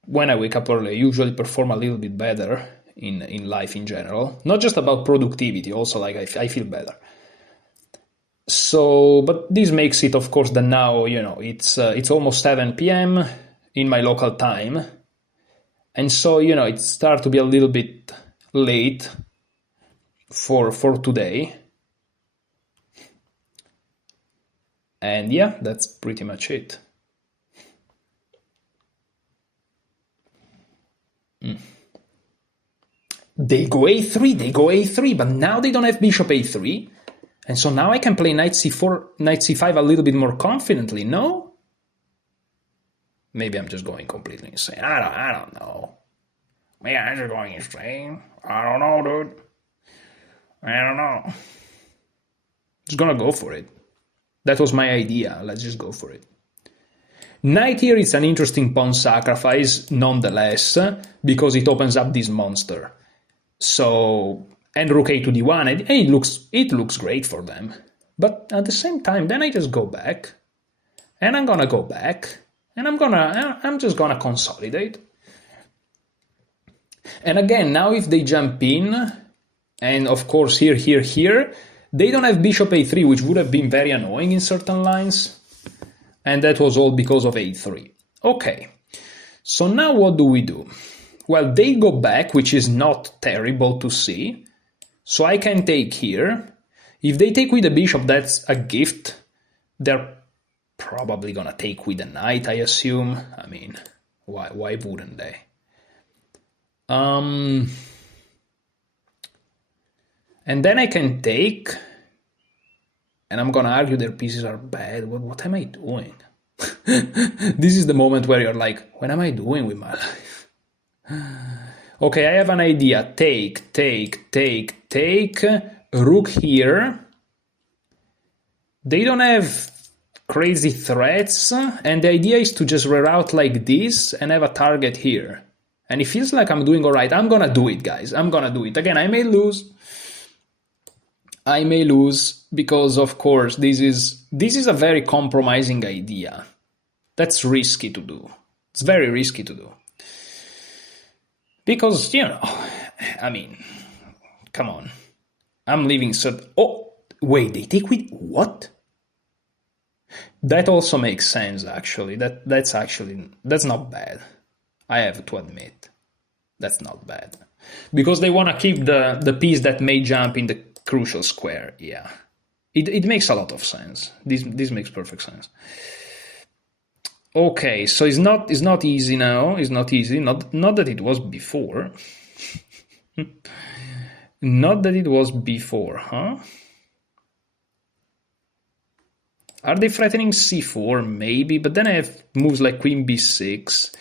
when I wake up early, I usually perform a little bit better in life in general. Not just about productivity, also like I feel better. So, but this makes it, of course, that now, you know, it's almost 7 p.m. in my local time. And so, you know, it started to be a little bit late for today. And yeah, that's pretty much it. They go a3, but now they don't have bishop a3. And so now I can play knight c4, knight c5 a little bit more confidently, no? Maybe I'm just going completely insane. I don't know. Maybe I'm just going insane. I don't know, dude. I don't know. Just gonna go for it. That was my idea. Let's just go for it. Knight here is an interesting pawn sacrifice, nonetheless, because it opens up this monster. So, and rook a to d1, and it looks great for them. But at the same time, then I just go back, and I'm gonna go back, and I'm just gonna consolidate. And again, now if they jump in, and of course here, they don't have bishop a3, which would have been very annoying in certain lines. And that was all because of a3. Okay, so now what do we do? Well, they go back, which is not terrible to see. So I can take here. If they take with the bishop, that's a gift. They're probably gonna take with the knight, I assume. I mean, why wouldn't they? And then I can take, and I'm gonna argue their pieces are bad. What am I doing? This is the moment where you're like, what am I doing with my life? Okay, I have an idea. Take. Rook here. They don't have crazy threats, and the idea is to just reroute like this and have a target here. And it feels like I'm doing all right. I'm gonna do it, guys. I'm gonna do it. Again, I may lose. Because, of course, this is a very compromising idea. That's risky to do. It's very risky to do. Because, you know, I mean, come on. I'm leaving oh, wait, they take with what? That also makes sense, actually. That's not bad. I have to admit. That's not bad. Because they want to keep the piece that may jump in the crucial square, yeah. It makes a lot of sense. This makes perfect sense. Okay, so it's not easy now. It's not easy. Not that it was before. Not that it was before, huh? Are they threatening c4? Maybe, but then I have moves like queen b6.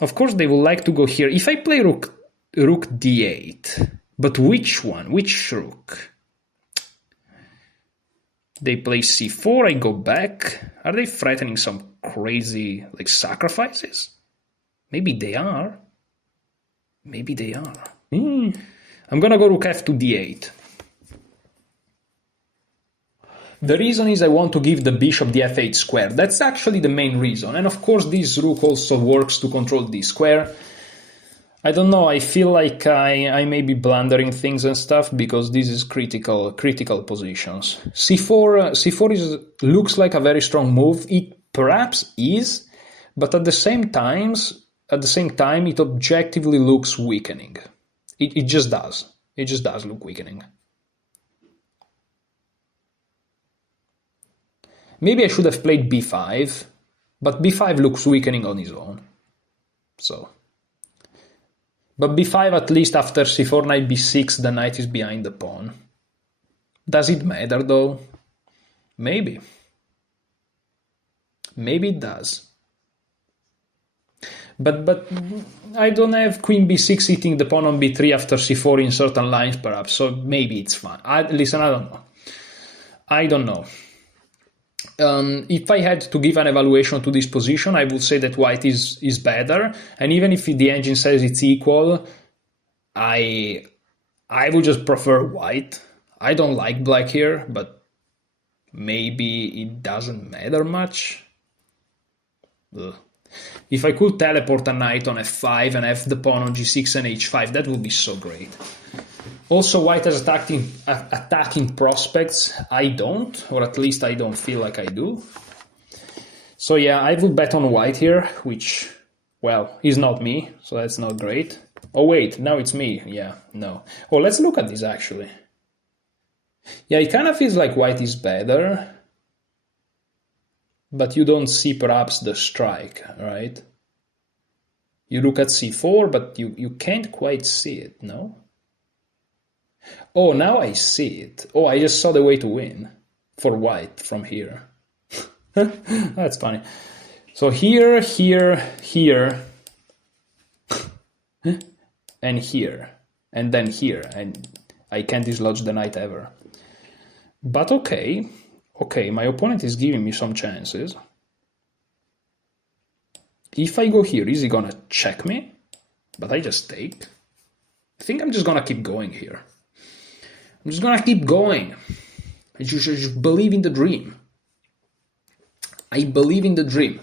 Of course, they would like to go here. If I play rook rook d8. But which one? Which rook? They play c4, I go back. Are they threatening some crazy, like, sacrifices? Maybe they are. Maybe they are. I'm gonna go rook f to d8. The reason is I want to give the bishop the f8 square. That's actually the main reason. And of course this rook also works to control this square. I don't know, I feel like I may be blundering things and stuff because this is critical positions. c4 looks like a very strong move. It perhaps is, but at the same time it objectively looks weakening. It just does. It just does look weakening. Maybe I should have played b5, but b5 looks weakening on its own. So, but b5 at least after c4, knight b6, the knight is behind the pawn. Does it matter though? Maybe. Maybe it does. But I don't have queen b6 hitting the pawn on b3 after c4 in certain lines perhaps, so maybe it's fine. Listen, I don't know. I don't know. If I had to give an evaluation to this position, I would say that white is better. And even if the engine says it's equal, I would just prefer white. I don't like black here, but maybe it doesn't matter much. Ugh. If I could teleport a knight on f5 and have the pawn on g6 and h5, that would be so great. Also, white has attacking prospects. I don't, or at least I don't feel like I do. So yeah, I would bet on white here, which, well, is not me, so that's not great. Oh wait, now it's me. Yeah, no. Oh, let's look at this actually. Yeah, it kind of feels like white is better, but you don't see perhaps the strike, right? You look at c4, but you can't quite see it, no? Oh, now I see it. Oh, I just saw the way to win for white from here. That's funny. So here, here, and here, and then here, and I can't dislodge the knight ever. But okay, my opponent is giving me some chances. If I go here, is he gonna check me? But I just take. I think I'm just gonna keep going here. I'm just gonna keep going. I just believe in the dream. I believe in the dream.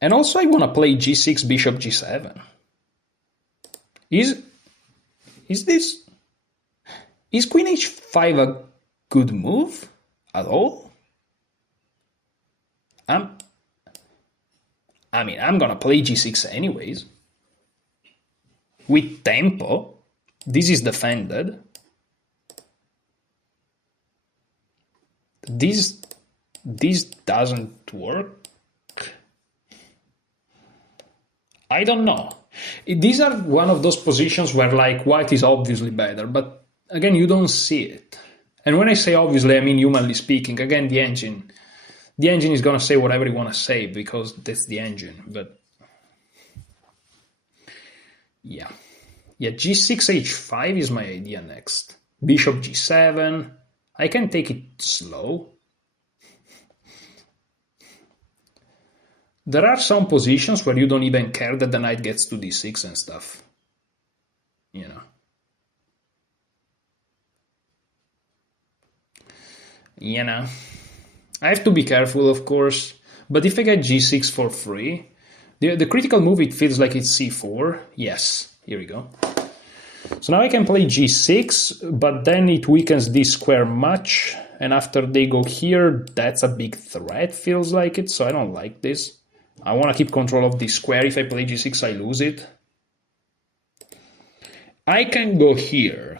And also I wanna play g6, bishop g7. Is queen h5 a good move at all? I'm gonna play g6 anyways. With tempo. This is defended. This doesn't work. I don't know. These are one of those positions where like white is obviously better, but again you don't see it. And when I say obviously, I mean humanly speaking. Again, the engine is gonna say whatever you wanna say because that's the engine. But yeah. Yeah, g6, h5 is my idea next. Bishop g7. I can take it slow. There are some positions where you don't even care that the knight gets to d6 and stuff. You know. You know. I have to be careful, of course. But if I get g6 for free, the critical move, it feels like it's c4. Yes. Here we go. So now I can play g6, but then it weakens this square much. And after they go here, that's a big threat, feels like it. So I don't like this. I want to keep control of this square. If I play g6, I lose it. I can go here.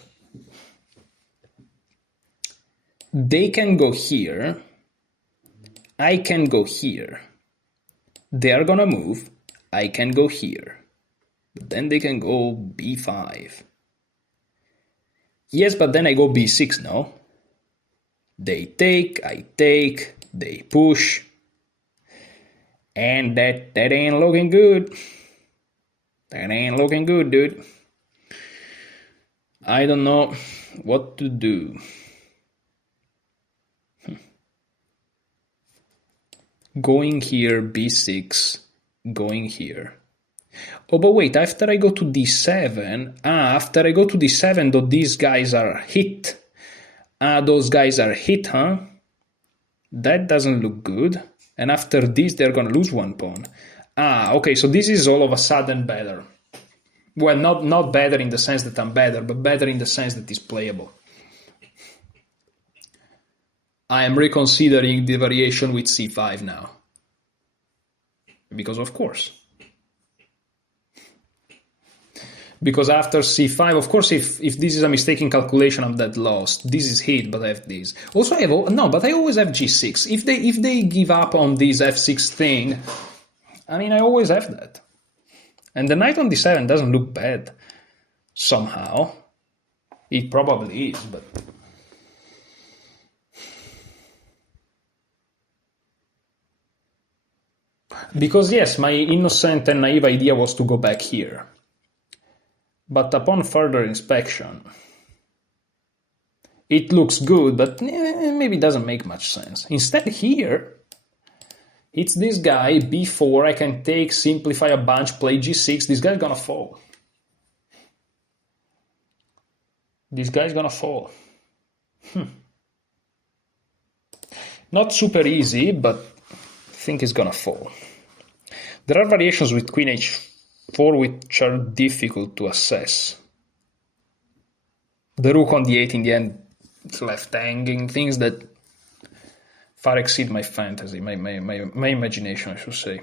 They can go here. I can go here. They are gonna move. I can go here. But then they can go b5. Yes, but then I go b6, no? They take, I take, they push. And that ain't looking good. That ain't looking good, dude. I don't know what to do. Going here, b6, going here. Oh, but wait, after I go to d7, after I go to d7, though these guys are hit. Those guys are hit, huh? That doesn't look good. And after this, they're gonna lose one pawn. Okay, so this is all of a sudden better. Well, not better in the sense that I'm better, but better in the sense that it's playable. I am reconsidering the variation with c5 now. Because of course. Because after c5, of course, if this is a mistaken calculation, I'm dead lost. This is hit, but I have this. Also, I always have g6. If they give up on this f6 thing, I mean, I always have that. And the knight on d7 doesn't look bad. Somehow. It probably is, but... Because yes, my innocent and naive idea was to go back here. But upon further inspection, it looks good, but maybe doesn't make much sense. Instead here, it's this guy, b4, I can take, simplify a bunch, play g6, this guy's gonna fall. This guy's gonna fall. Not super easy, but I think it's gonna fall. There are variations with queen h4 which are difficult to assess. The rook on d8 in the end, it's left hanging, things that far exceed my fantasy, my imagination, I should say.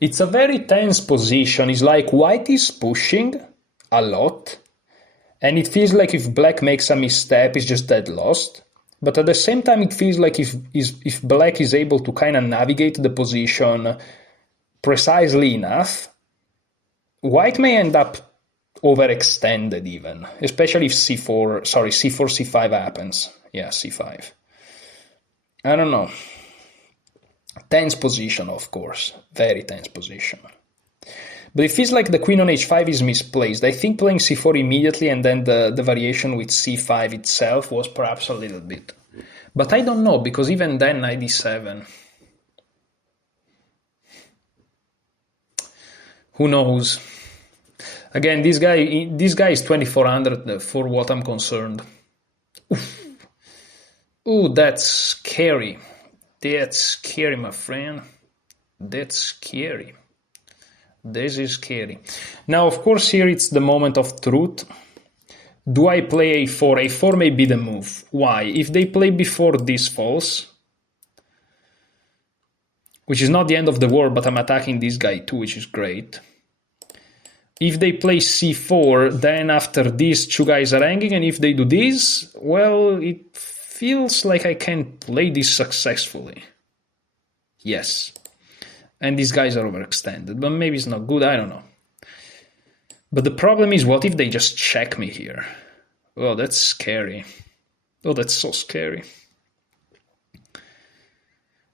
It's a very tense position. It's like white is pushing a lot, and it feels like if black makes a misstep, it's just dead lost. But at the same time, it feels like if black is able to kind of navigate the position precisely enough, white may end up overextended even, especially if c4, c5 happens. Yeah, c5. I don't know. Tense position, of course. Very tense position. But it feels like the queen on h5 is misplaced. I think playing c4 immediately and then the variation with c5 itself was perhaps a little bit. But I don't know, because even then knight d7. Who knows? Again, this guy is 2400 for what I'm concerned. Ooh, that's scary. That's scary, my friend. That's scary. This is scary. Now, of course, here it's the moment of truth. Do I play a4? A4 may be the move. Why? If they play before this falls, which is not the end of the world, but I'm attacking this guy too, which is great. If they play c4, then after these two guys are hanging, and if they do this, well, it feels like I can play this successfully. Yes. And these guys are overextended, but maybe it's not good, I don't know. But the problem is, what if they just check me here? Oh, that's scary. Oh, that's so scary.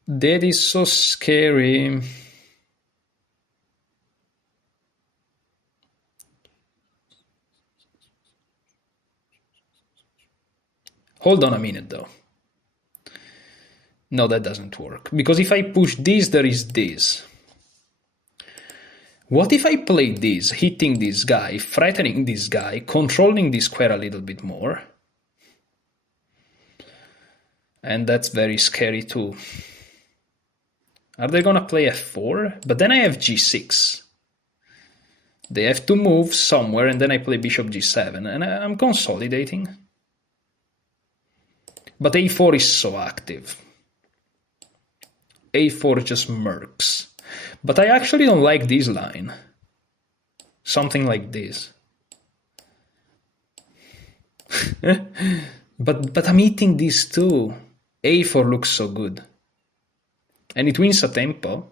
That is so scary. Hold on a minute, though. No, that doesn't work. Because if I push this, there is this. What if I play this, hitting this guy, threatening this guy, controlling this square a little bit more? And that's very scary too. Are they gonna play f4? But then I have g6. They have to move somewhere, and then I play bishop g7, and I'm consolidating. But a4 is so active. a4 just murks. But I actually don't like this line. Something like this. but I'm eating this too. a4 looks so good. And it wins a tempo.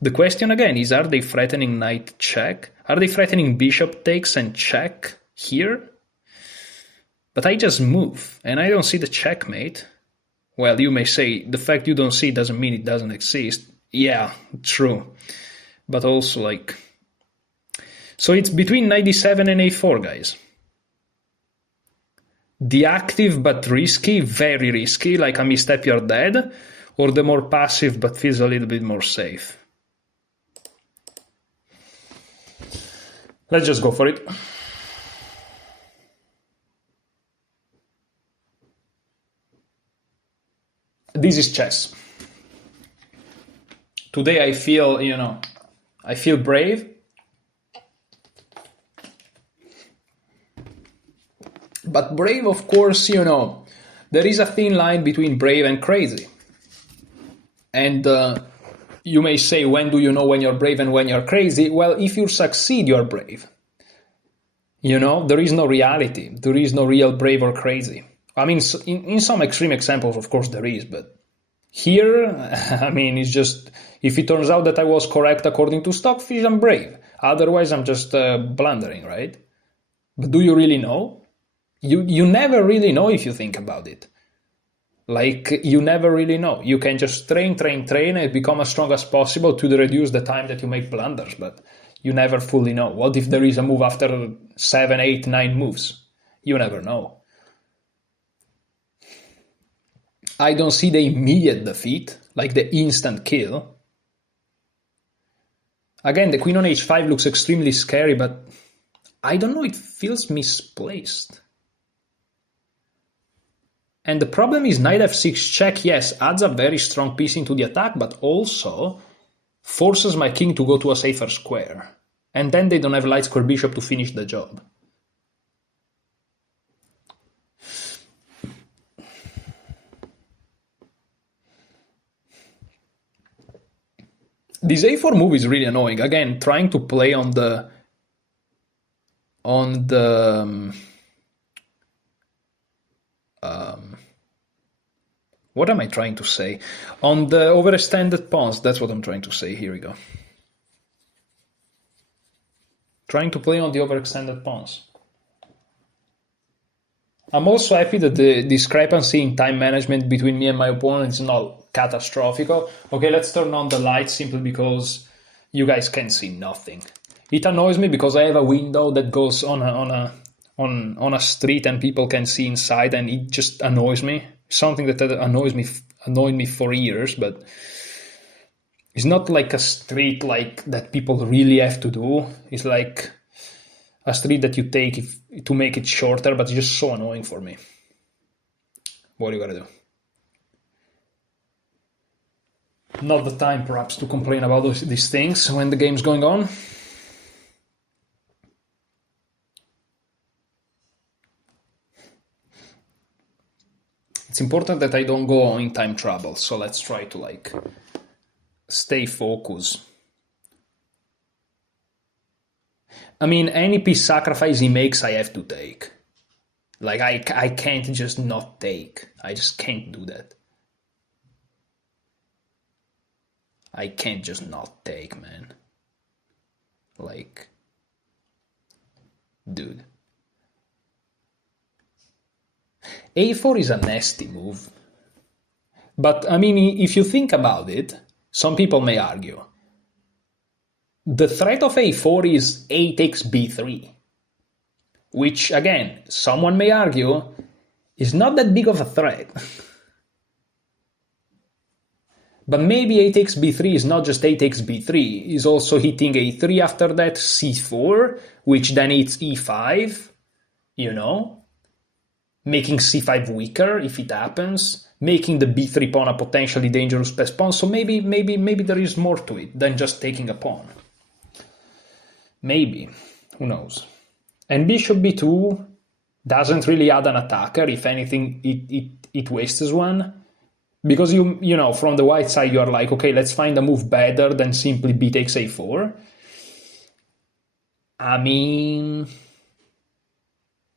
The question again is, are they threatening knight check? Are they threatening bishop takes and check here? But I just move, and I don't see the checkmate. Well, you may say, the fact you don't see it doesn't mean it doesn't exist. Yeah, true. But also, like... So it's between knight d7 and a4, guys. The active but risky, very risky, like a misstep you're dead, or the more passive but feels a little bit more safe? Let's just go for it. This is chess. Today I feel, I feel brave. But brave, of course, there is a thin line between brave and crazy. And you may say, when do you know when you're brave and when you're crazy? Well, if you succeed, you're brave. There is no reality. There is no real brave or crazy. I mean, in some extreme examples, of course, there is. But here, I mean, it's just, if it turns out that I was correct according to Stockfish, I'm brave. Otherwise, I'm just blundering, right? But do you really know? You never really know if you think about it. Like, you never really know. You can just train and become as strong as possible to reduce the time that you make blunders, but you never fully know. What if there is a move after 7, 8, 9 moves? You never know. I don't see the immediate defeat, like the instant kill. Again, the queen on h5 looks extremely scary, but I don't know, it feels misplaced. And the problem is knight f6 check, yes, adds a very strong piece into the attack, but also forces my king to go to a safer square. And then they don't have light square bishop to finish the job. This a4 move is really annoying. Again, trying to play on the what am I trying to say? On the overextended pawns, that's what I'm trying to say. Here we go. Trying to play on the overextended pawns. I'm also happy that the discrepancy in time management between me and my opponent is not catastrophic. Okay, let's turn on the lights simply because you guys can see nothing. It annoys me because I have a window that goes on a street and people can see inside, and it just annoys me. Something that annoyed me for years, but it's not like a street like that people really have to do. It's like a street that you take to make it shorter, but it's just so annoying for me. What are you gonna do? Not the time, perhaps, to complain about these things when the game's going on. It's important that I don't go in time trouble, so let's try to stay focused. I mean, any piece sacrifice he makes, I have to take. Like, I can't just not take. I just can't do that. I can't just not take, man. Like, dude. a4 is a nasty move. But, I mean, if you think about it, some people may argue. The threat of a4 is a takes b3. Which, again, someone may argue, is not that big of a threat. But maybe a takes b3 is not just a takes b3, is also hitting a3 after that, c4, which then hits e5, making c5 weaker if it happens, making the b3 pawn a potentially dangerous best pawn. So maybe there is more to it than just taking a pawn. Maybe, who knows? And bishop b2 doesn't really add an attacker. If anything, it wastes one. Because from the white side, you're like, okay, let's find a move better than simply b takes a4. I mean,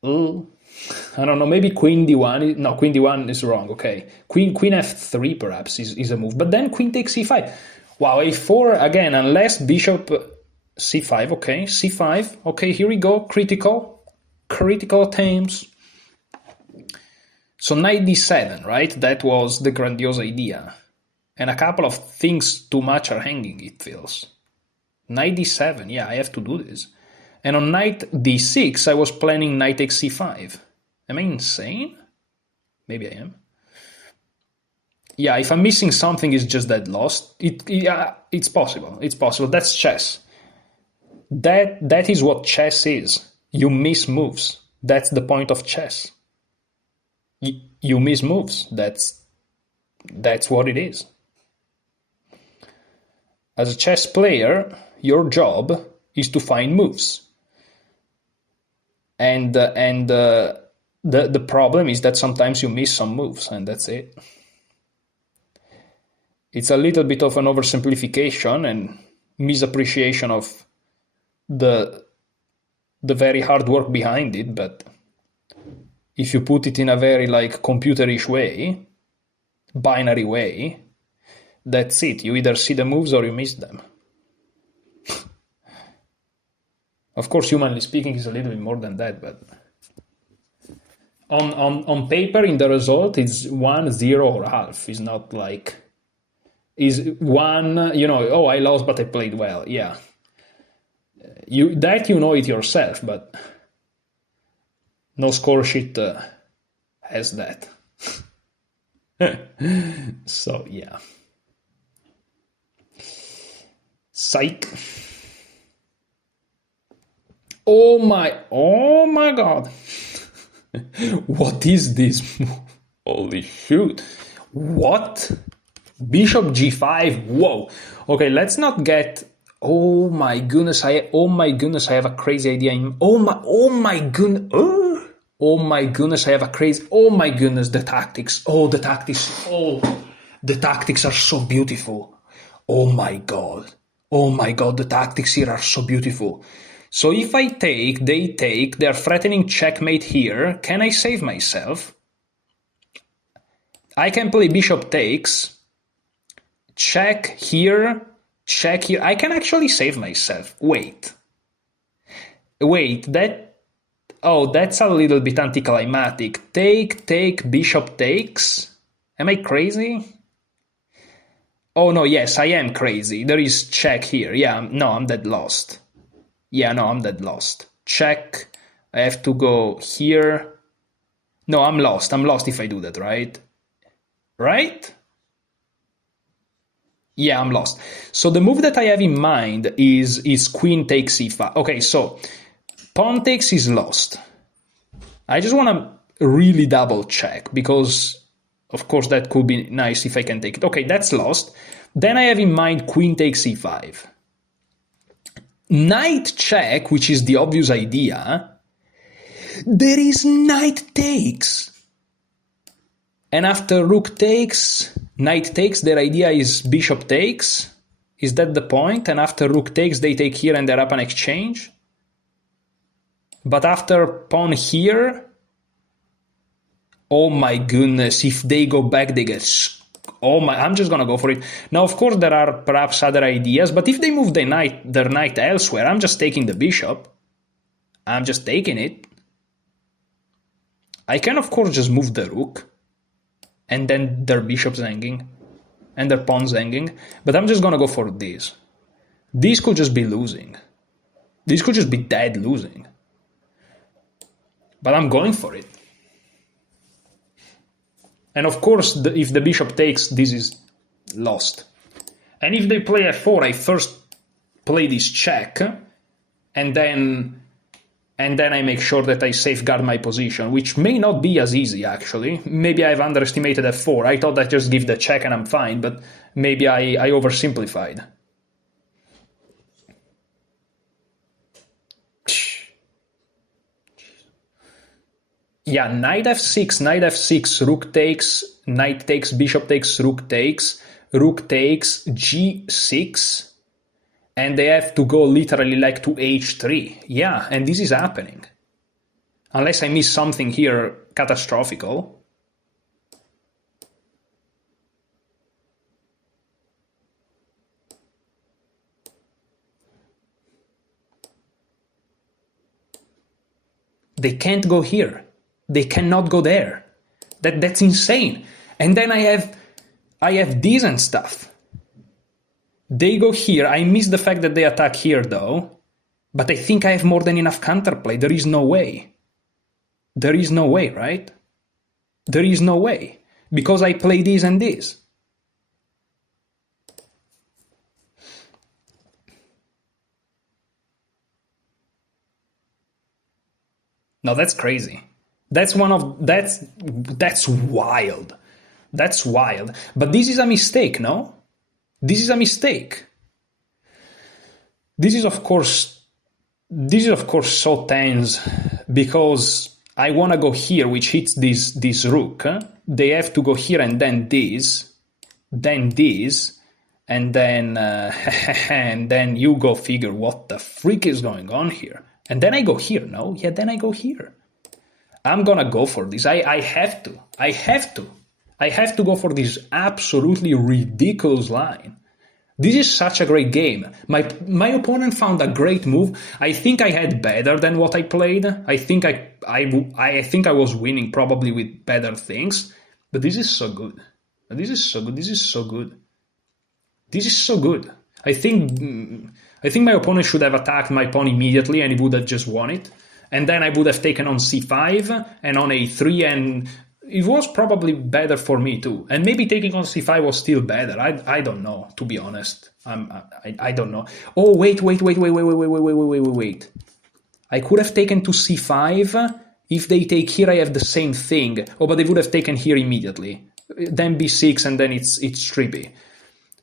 I don't know, maybe queen d1. No, queen d1 is wrong, okay. Queen f3 perhaps is a move. But then queen takes c5. Wow, a4, again, unless bishop c5, okay, c5. Okay, here we go, critical attempts. So knight d7, right? That was the grandiose idea. And a couple of things too much are hanging, it feels. Knight d7, yeah, I have to do this. And on knight d6, I was planning knight takes c5. Am I insane? Maybe I am. Yeah, if I'm missing something, it's just that lost. It's possible. It's possible. That's chess. That is what chess is. You miss moves. That's the point of chess. You miss moves. That's what it is. As a chess player, your job is to find moves. And the problem is that sometimes you miss some moves, and that's it. It's a little bit of an oversimplification and misappreciation of the very hard work behind it, but if you put it in a very like computerish way, binary way, that's it. You either see the moves or you miss them. Of course, humanly speaking, it's a little bit more than that, but on paper, in the result, it's 1, 0, or half. It's not like is 1. Oh, I lost, but I played well. Yeah, you know it yourself, but no score sheet has that. So yeah, psych. Oh my god. What is this? Holy shoot. What? Bishop g5. Whoa. Okay, let's not get. Oh my goodness, I have a crazy idea. Oh my goodness, I have a crazy. Oh my goodness, the tactics. Oh, the tactics are so beautiful. Oh my god, the tactics here are so beautiful. So if I take, they take, they're threatening checkmate here. Can I save myself? I can play bishop takes, check here. I can actually save myself. Wait, that's a little bit anticlimactic. Take, bishop takes. Am I crazy? Oh no, yes, I am crazy. There is check here. Yeah, no, I'm dead lost. Yeah, no, I'm dead lost. Check. I have to go here. No, I'm lost. I'm lost if I do that, right? Right? Yeah, I'm lost. So the move that I have in mind is queen takes c5. Okay, so pawn takes is lost. I just want to really double check because, of course, that could be nice if I can take it. Okay, that's lost. Then I have in mind queen takes c5. Knight check, which is the obvious idea, there is knight takes. And after rook takes, knight takes, their idea is bishop takes. Is that the point? And after rook takes, they take here and they're up an exchange. But after pawn here, oh my goodness, if they go back, they get... I'm just gonna go for it. Now, of course, there are perhaps other ideas, but if they move their knight elsewhere, I'm just taking the bishop. I'm just taking it. I can, of course, just move the rook, and then their bishop's hanging, and their pawn's hanging, but I'm just gonna go for this. This could just be losing. This could just be dead losing. But I'm going for it. And of course, if the bishop takes, this is lost. And if they play f4, I first play this check, and then I make sure that I safeguard my position, which may not be as easy, actually. Maybe I've underestimated f4. I thought I'd just give the check and I'm fine, but maybe I oversimplified. Yeah, knight f6, rook takes, knight takes, bishop takes, rook takes, g6, and they have to go literally like to h3. Yeah, and this is happening. Unless I miss something here catastrophical. They can't go here. They cannot go there. That's insane. And then I have I have decent stuff. They go here. I miss the fact that they attack here, though. But I think I have more than enough counterplay. There is no way. There is no way, right? There is no way. Because I play this and this. No, that's crazy. That's wild. That's wild. But this is a mistake, no? This is a mistake. This is of course so tense because I want to go here, which hits this rook. They have to go here and then this, and then and then you go figure what the freak is going on here. And then I go here, no? Yeah, then I go here. I'm gonna go for this. I have to. I have to go for this absolutely ridiculous line. This is such a great game. My opponent found a great move. I think I had better than what I played. I think I was winning probably with better things. But this is so good. This is so good. This is so good. This is so good. I think my opponent should have attacked my pawn immediately and he would have just won it. And then I would have taken on c5 and on a3, and it was probably better for me too. And maybe taking on c5 was still better. I don't know, to be honest. I don't know. Oh, wait. I could have taken to c5. If they take here, I have the same thing. Oh, but they would have taken here immediately. Then b6, and then it's trippy.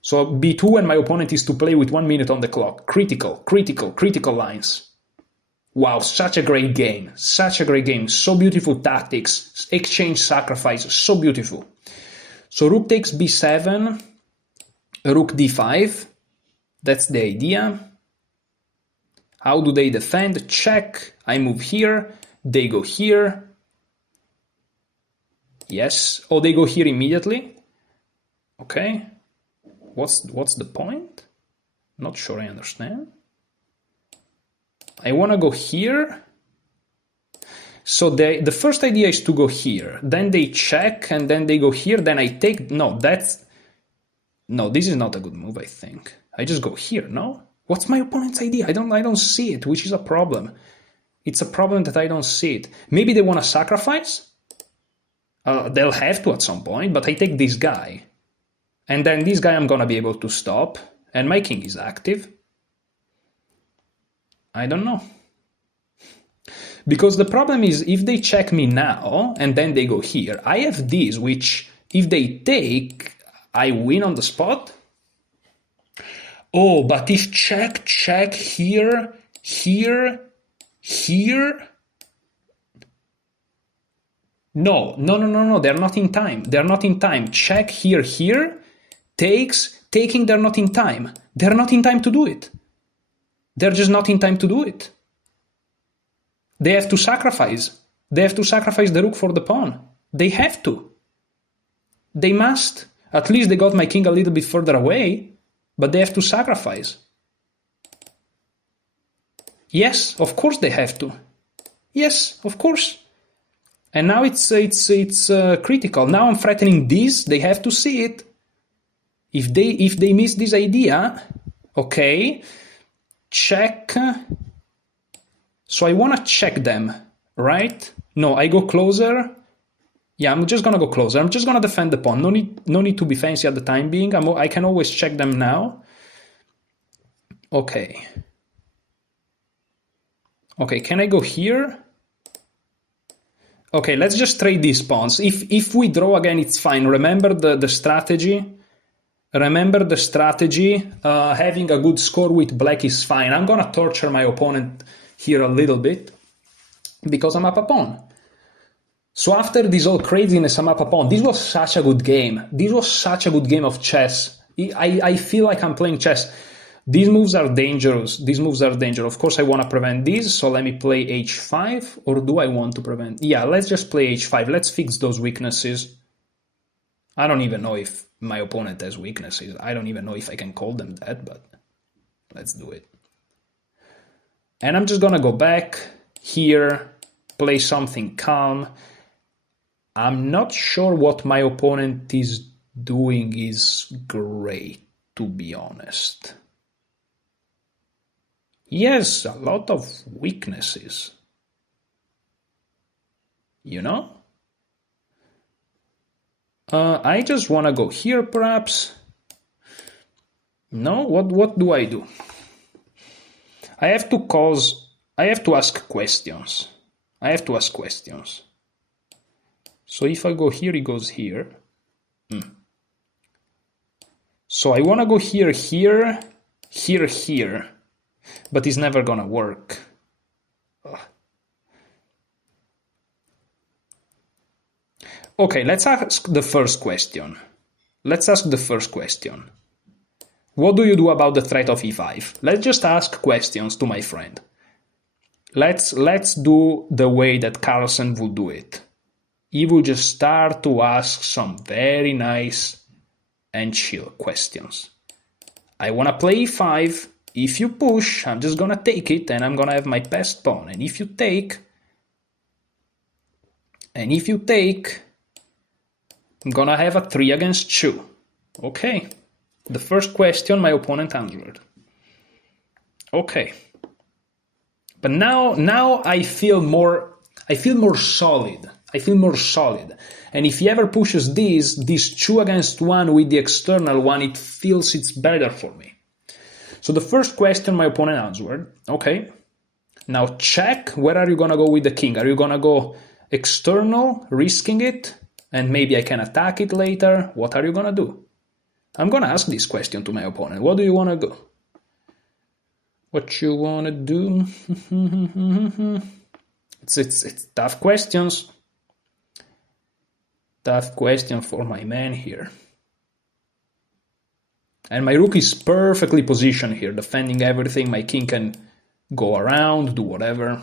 So b2, and my opponent is to play with 1 minute on the clock. Critical lines. Wow, such a great game. Such a great game. So beautiful tactics. Exchange sacrifice. So beautiful. So rook takes b7. Rook d5. That's the idea. How do they defend? Check. I move here. They go here. Yes. Oh, they go here immediately. Okay. What's the point? Not sure I understand. I want to go here. So the first idea is to go here. Then they check, and then they go here. Then I take... No, this is not a good move, I think. I just go here, no? What's my opponent's idea? I don't see it, which is a problem. It's a problem that I don't see it. Maybe they want to sacrifice? They'll have to at some point, but I take this guy. And then this guy I'm going to be able to stop. And my king is active. I don't know. Because the problem is, if they check me now, and then they go here, I have this, which, if they take, I win on the spot. Oh, but if check, here... No, they're not in time. Check here, taking, they're not in time. They're not in time to do it. They're just not in time to do it. They have to sacrifice. They have to sacrifice the rook for the pawn. They have to. They must. At least they got my king a little bit further away, but they have to sacrifice. Yes, of course they have to. Yes, of course. And now it's critical. Now I'm threatening this. They have to see it. If they miss this idea, okay. Check. So I want to check them, right? No, I go closer. Yeah, I'm just going to go closer. I'm just going to defend the pawn. No need to be fancy at the time being. I can always check them now. Okay. Okay, can I go here? Okay, let's just trade these pawns. If we draw again, it's fine. Remember the strategy. Remember the strategy. Having a good score with black is fine. I'm going to torture my opponent here a little bit because I'm up a pawn. So after this whole craziness, I'm up a pawn. This was such a good game. This was such a good game of chess. I feel like I'm playing chess. These moves are dangerous. Of course, I want to prevent these, so let me play h5. Or do I want to prevent? Yeah, let's just play h5. Let's fix those weaknesses. I don't even know if my opponent has weaknesses. I don't even know if I can call them that, but let's do it. And I'm just going to go back here, play something calm. I'm not sure what my opponent is doing is great, to be honest. He has a lot of weaknesses. You know? I just want to go here, perhaps. No? What do I do? I have to ask questions. So if I go here, he goes here. So I want to go here, here, here, here. But it's never gonna work. Ugh. Okay, let's ask the first question. What do you do about the threat of e5? Let's just ask questions to my friend. Let's do the way that Carlsen would do it. He will just start to ask some very nice and chill questions. I want to play e5. If you push, I'm just gonna take it and I'm gonna have my best pawn. And if you take, I'm gonna have a 3 against 2. Okay. The first question my opponent answered. Okay. But now I feel more solid. And if he ever pushes this 2 against 1 with the external one, it feels it's better for me. So the first question my opponent answered. Okay. Now check, where are you gonna go with the king? Are you gonna go external, risking it? And maybe I can attack it later. What are you gonna do? I'm gonna ask this question to my opponent. What do you wanna go? What you wanna do? It's tough questions. Tough question for my man here. And my rook is perfectly positioned here, defending everything. My king can go around, do whatever.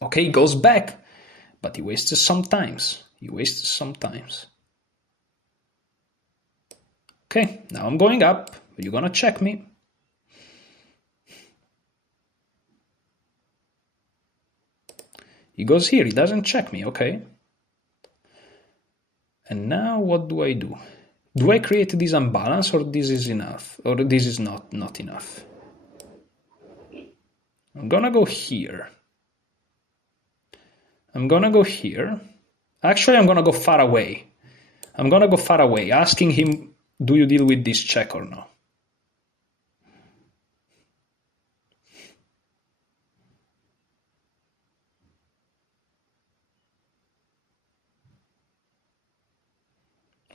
Okay, he goes back, but he wastes some times. Okay, now I'm going up. You're gonna check me. He goes here, he doesn't check me, okay. And now what do I do? Do I create this unbalance, or this is enough? Or this is not enough? I'm gonna go here. Actually, I'm gonna go far away. Asking him, do you deal with this check or no?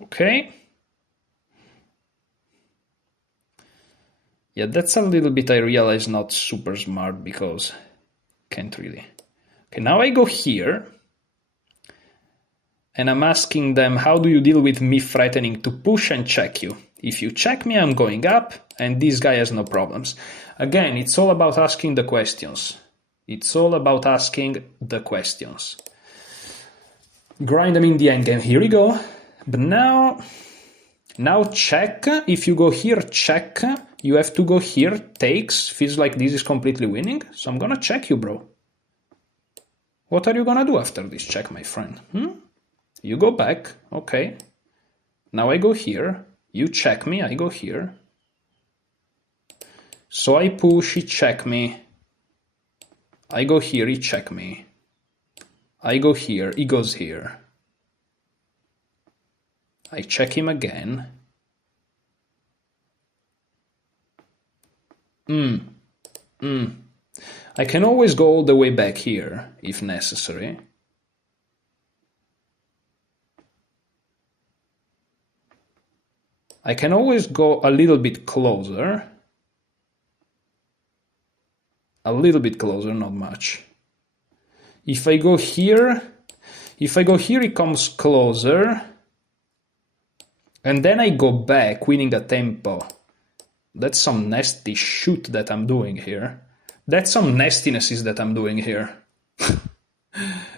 Okay. Yeah, that's a little bit, I realize, not super smart, because can't really. Okay, now I go here. And I'm asking them, how do you deal with me threatening to push and check you? If you check me, I'm going up, and this guy has no problems. Again, it's all about asking the questions. Grind them in the endgame. Here we go. But now check. If you go here, check. You have to go here, takes. Feels like this is completely winning. So I'm gonna check you, bro. What are you gonna do after this check, my friend? You go back, okay. Now I go here. You check me, I go here. So I push, he check me. I go here, he check me. I go here, he goes here. I check him again. I can always go all the way back here, if necessary. I can always go a little bit closer. Not much. If I go here, he comes closer. And then I go back, winning a tempo. That's some nasty shoot that I'm doing here. That's some nastinesses that I'm doing here.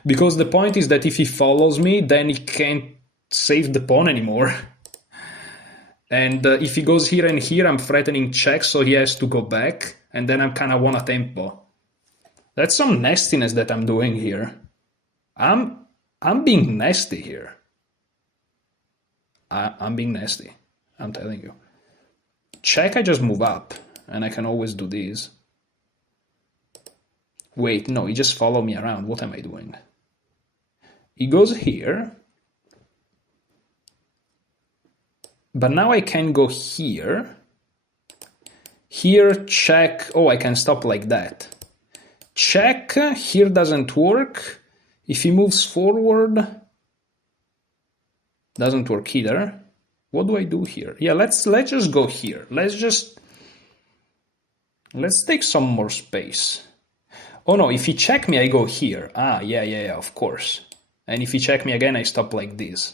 Because the point is that if he follows me, then he can't save the pawn anymore. And if he goes here and here, I'm threatening check, so he has to go back. And then I'm kind of won a tempo. That's some nastiness that I'm doing here. I'm being nasty here. I'm being nasty. I'm telling you. Check, I just move up, and I can always do this. Wait, no, he just followed me around. What am I doing? He goes here. But now I can go here. Here, check. Oh, I can stop like that. Check. Here doesn't work. If he moves forward, doesn't work either. What do I do here? Yeah, let's just go here. Let's take some more space. Oh no, if he check me, I go here. Ah, yeah, of course. And if he check me again, I stop like this.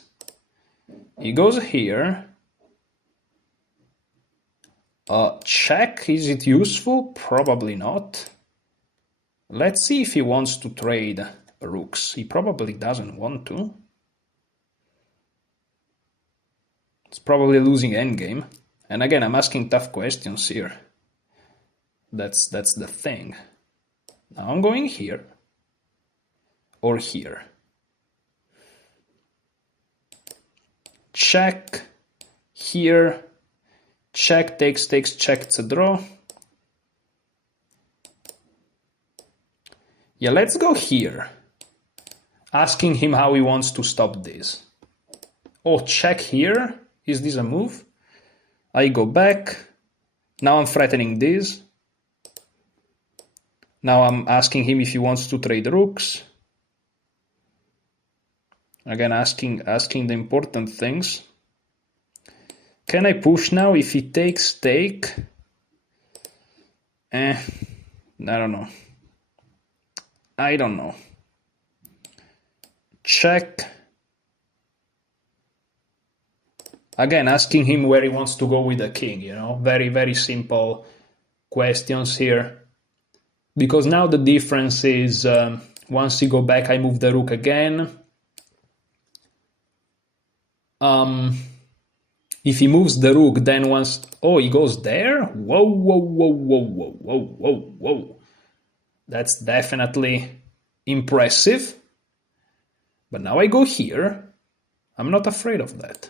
He goes here. Check, is it useful? Probably not. Let's see if he wants to trade rooks. He probably doesn't want to. It's probably losing endgame. And again, I'm asking tough questions here. That's the thing. Now I'm going here. Or here. Check. Here. Check, takes, check, it's a draw. Yeah, let's go here. Asking him how he wants to stop this. Oh, check here. Is this a move? I go back. Now I'm threatening this. Now I'm asking him if he wants to trade rooks. Again, asking the important things. Can I push now if he takes take? I don't know. Check. Again, asking him where he wants to go with the king, you know? Very, very simple questions here. Because now the difference is, once he go back, I move the rook again. If he moves the rook, then once... Oh, he goes there? Whoa. That's definitely impressive. But now I go here. I'm not afraid of that.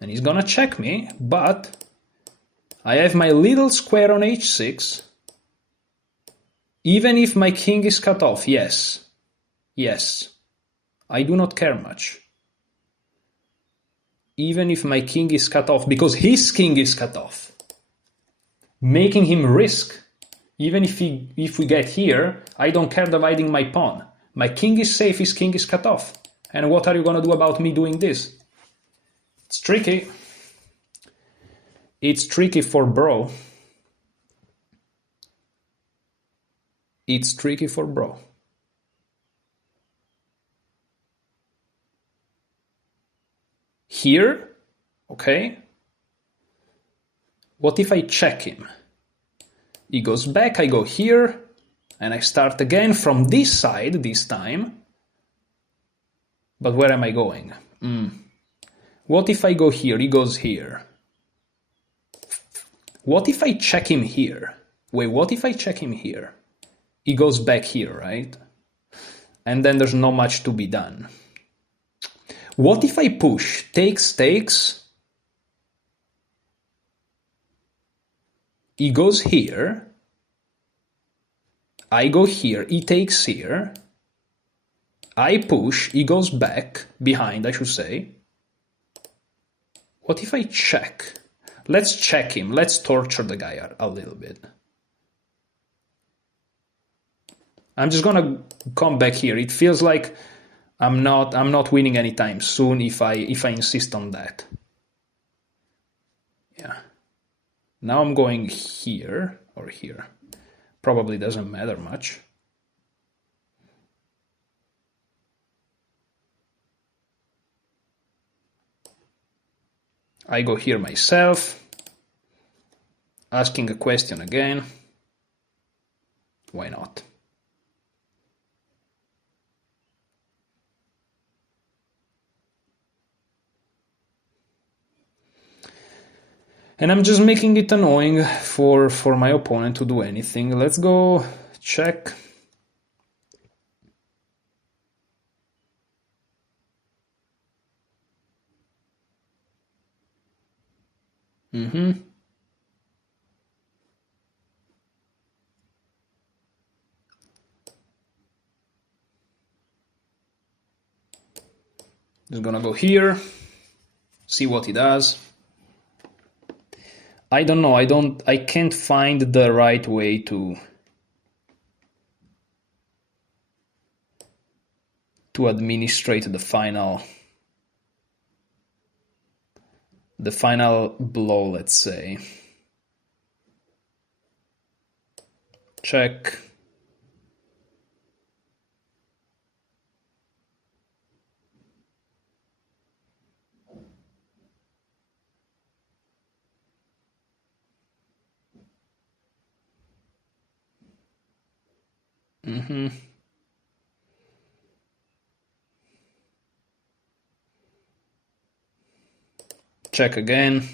And he's gonna check me, but I have my little square on h6. Even if my king is cut off, yes. I do not care much. Even if my king is cut off, because his king is cut off. Making him risk. Even if we get here, I don't care dividing my pawn. My king is safe, his king is cut off. And what are you gonna do about me doing this? It's tricky. It's tricky for bro. It's tricky for bro. Here, okay. What if I check him? He goes back, I go here, and I start again from this side this time. But where am I going? What if I go here? He goes here. What if I check him here? Wait, what if I check him here? He goes back here, right? And then there's not much to be done. What if I push? Takes. He goes here. I go here. He takes here. I push. He goes back. Behind, I should say. What if I check? Let's check him. Let's torture the guy a little bit. I'm just gonna come back here. It feels like I'm not winning anytime soon if I insist on that. Yeah. Now I'm going here or here. Probably doesn't matter much. I go here myself, asking a question again. Why not? And I'm just making it annoying for my opponent to do anything. Let's go check. Mm-hmm. Just gonna go here, see what he does. I don't know, I can't find the right way to administrate the final blow, let's say. Check. Mm-hmm. Check again.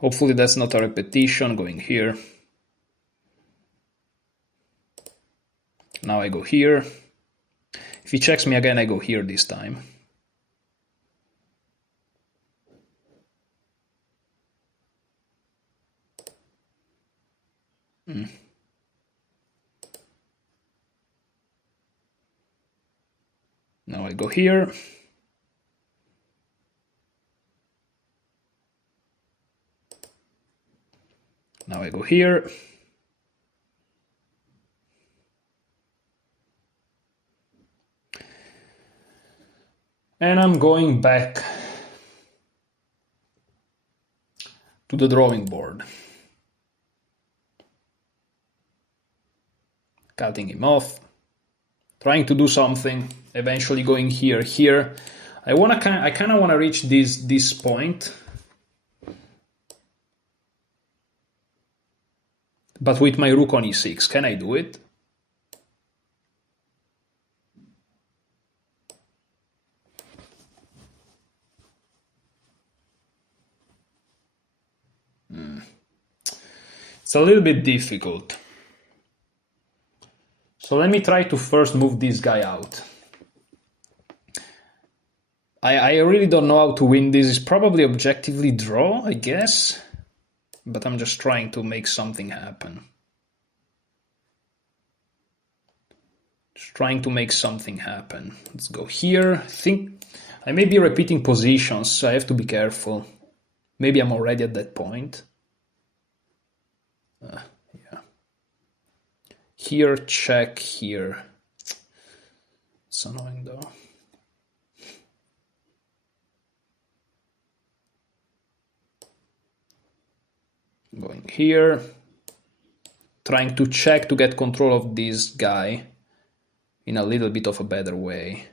Hopefully that's not a repetition. Going here. Now I go here. If he checks me again, I go here this time. Now I go here. Now I go here. And I'm going back to the drawing board. Cutting him off. Trying to do something. Eventually going here. I kind of want to reach this point. But with my rook on e6, can I do it? It's a little bit difficult. So let me try to first move this guy out. I really don't know how to win this. It's probably objectively draw, I guess. But I'm just trying to make something happen. Just trying to make something happen. Let's go here. I may be repeating positions, so I have to be careful. Maybe I'm already at that point. Yeah. Here, check, here. It's annoying though. Going here. Trying to check to get control of this guy in a little bit of a better way.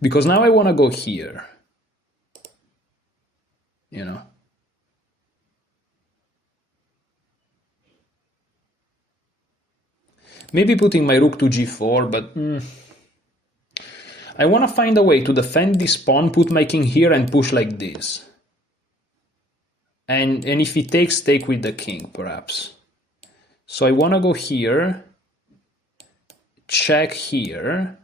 Because now I want to go here. You know. Maybe putting my rook to g4, but I want to find a way to defend this pawn, put my king here and push like this. And if he takes, take with the king, perhaps. So I want to go here, check here,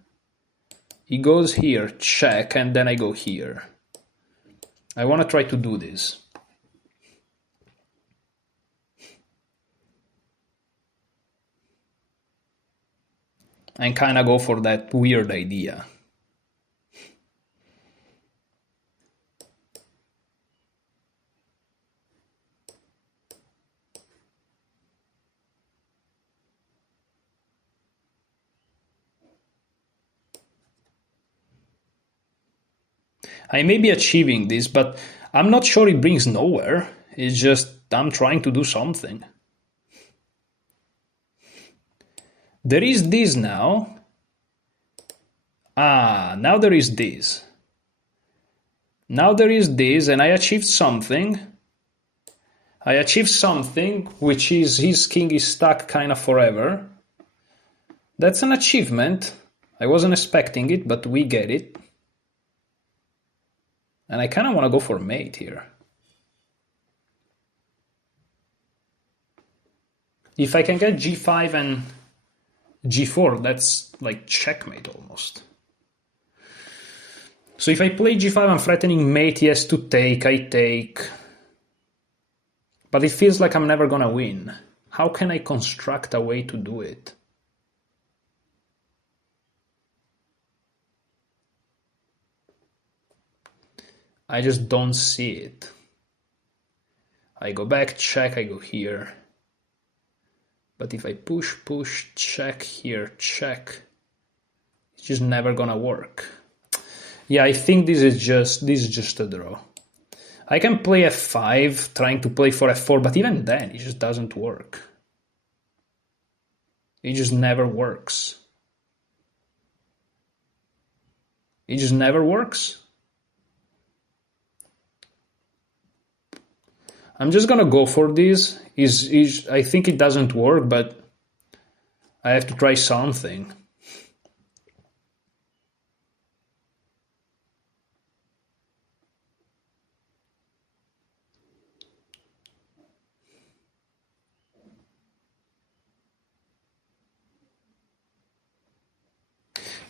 he goes here, check, and then I go here. I want to try to do this. And kind of go for that weird idea. I may be achieving this, but I'm not sure it brings nowhere. It's just I'm trying to do something. There is this now. Now there is this. Now there is this, and I achieved something. I achieved something, which is his king is stuck kind of forever. That's an achievement. I wasn't expecting it, but we get it. And I kind of want to go for mate here. If I can get g5 and g4, that's like checkmate almost. So if I play g5, I'm threatening mate, he has to take, I take. But it feels like I'm never gonna win. How can I construct a way to do it? I just don't see it. I go back, check, I go here. But if I push, check here, check, it's just never gonna work. Yeah, I think this is just a draw. I can play f5, trying to play for f4, but even then, it just doesn't work. It just never works. It just never works. I'm just gonna go for this. I think it doesn't work, but I have to try something.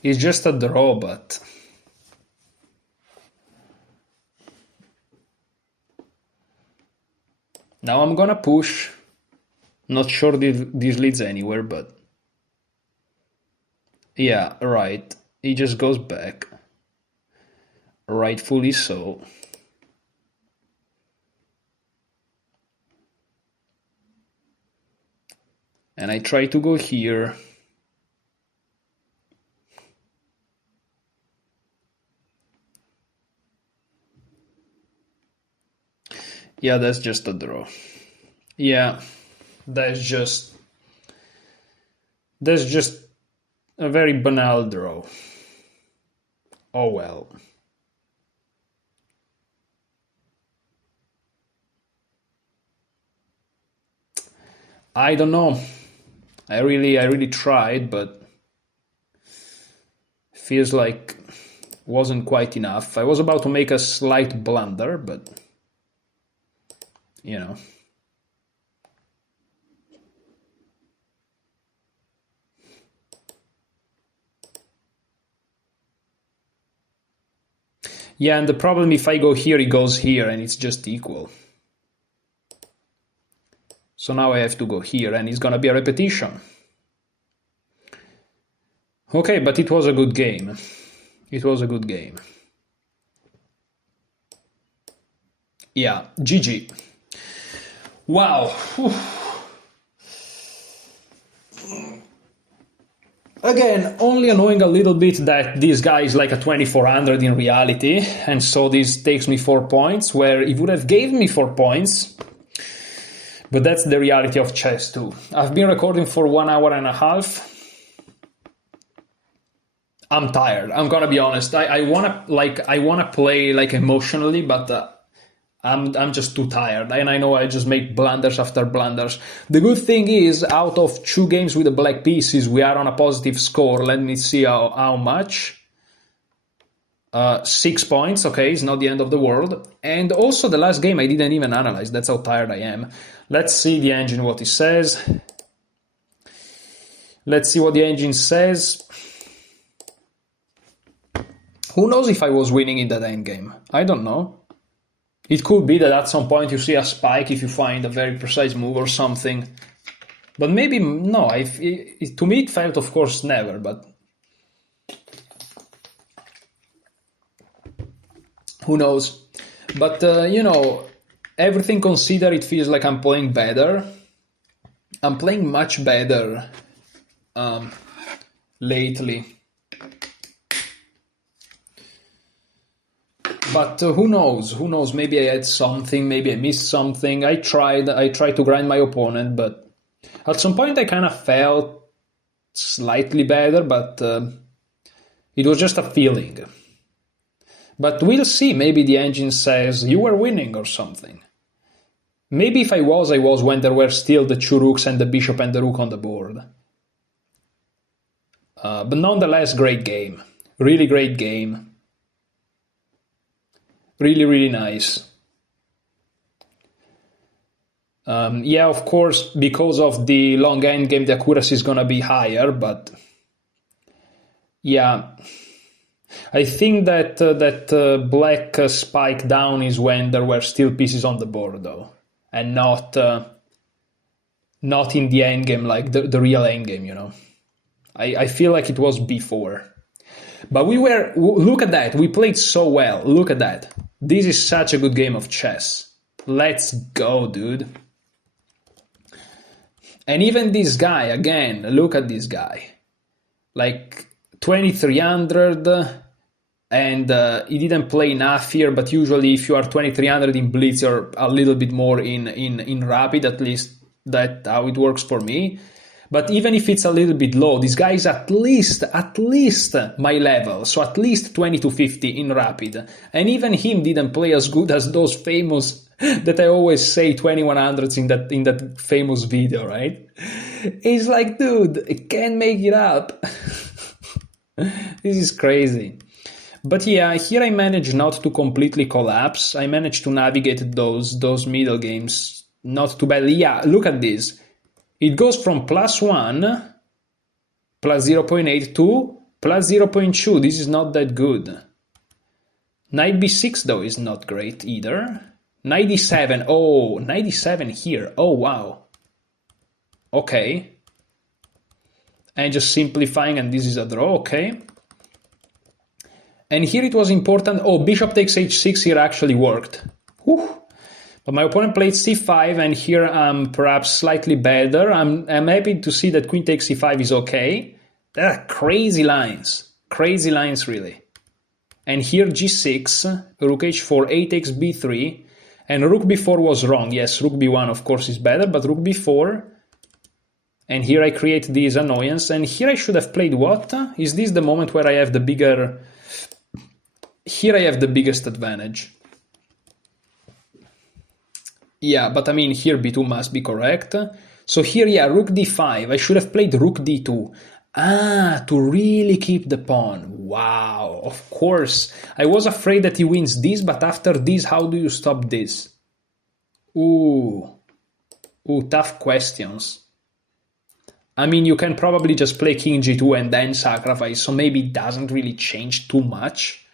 It's just a draw, but now I'm gonna push. Not sure this leads anywhere, but yeah, right. He just goes back. Rightfully so. And I try to go here. Yeah, that's just a draw. Yeah, that's just a very banal draw. Oh well. I don't know. I really tried, but feels like wasn't quite enough. I was about to make a slight blunder, but you know. Yeah, and the problem if I go here, he goes here, and it's just equal. So now I have to go here, and it's gonna be a repetition. Okay, but it was a good game. It was a good game. Yeah, GG. Wow. Again, only annoying a little bit that this guy is like a 2400 in reality, and so this takes me 4 points, where it would have gave me 4 points, but that's the reality of chess too. I've been recording for 1 hour and a half. I'm tired, I'm gonna be honest. I wanna play like emotionally, but I'm just too tired, and I know I just make blunders after blunders. The good thing is, out of 2 games with the black pieces, we are on a positive score. Let me see how much. 6 points, okay, it's not the end of the world. And also the last game I didn't even analyze, that's how tired I am. Let's see the engine, what it says. Let's see what the engine says. Who knows if I was winning in that endgame? I don't know. It could be that at some point you see a spike if you find a very precise move or something. But maybe, no, to me it felt, of course, never, but who knows. But, you know, everything considered, it feels like I'm playing better. I'm playing much better lately. But who knows? Who knows? Maybe I had something. Maybe I missed something. I tried to grind my opponent, but at some point I kind of felt slightly better, but it was just a feeling. But we'll see. Maybe the engine says you were winning or something. Maybe if I was when there were still the 2 rooks and the bishop and the rook on the board. But nonetheless, great game. Really great game. Really, really nice. Yeah, of course, because of the long endgame, the accuracy is gonna be higher, but yeah, I think that black spike down is when there were still pieces on the board, though. and not in the end game, like the real end game, you know. I feel like it was before. But look at that. We played so well. Look at that. This is such a good game of chess. Let's go, dude. And even this guy, again, look at this guy. Like 2300, and he didn't play enough here, but usually if you are 2300 in Blitz, you're a little bit more in Rapid, at least that's how it works for me. But even if it's a little bit low, this guy is at least my level, so at least 2250 in Rapid. And even him didn't play as good as those famous, that I always say 2100s in that famous video, right? It's like, dude, I can't make it up. This is crazy. But yeah, here I managed not to completely collapse. I managed to navigate those middle games not too badly. Yeah, look at this. It goes from +1, plus 0.8 to plus 0.2. This is not that good. Knight b6 though is not great either. Knight d7. Oh, knight d7 here. Oh, wow. Okay. And just simplifying, and this is a draw. Okay. And here it was important. Oh, bishop takes h6 here actually worked. Whew. But my opponent played c5, and here I'm perhaps slightly better. I'm happy to see that queen takes c5 is okay. There are crazy lines really. And here g6, rook h4, a takes b3, and rook b4 was wrong. Yes, rook b1 of course is better, but rook b4. And here I create this annoyance, and here I should have played what? Is this the moment where I have the bigger... Here I have the biggest advantage. Yeah, but I mean, here b2 must be correct. So here, yeah, rook d5. I should have played rook d2. Ah, to really keep the pawn. Wow, of course. I was afraid that he wins this, but after this, how do you stop this? Ooh, tough questions. I mean, you can probably just play king g2 and then sacrifice, so maybe it doesn't really change too much.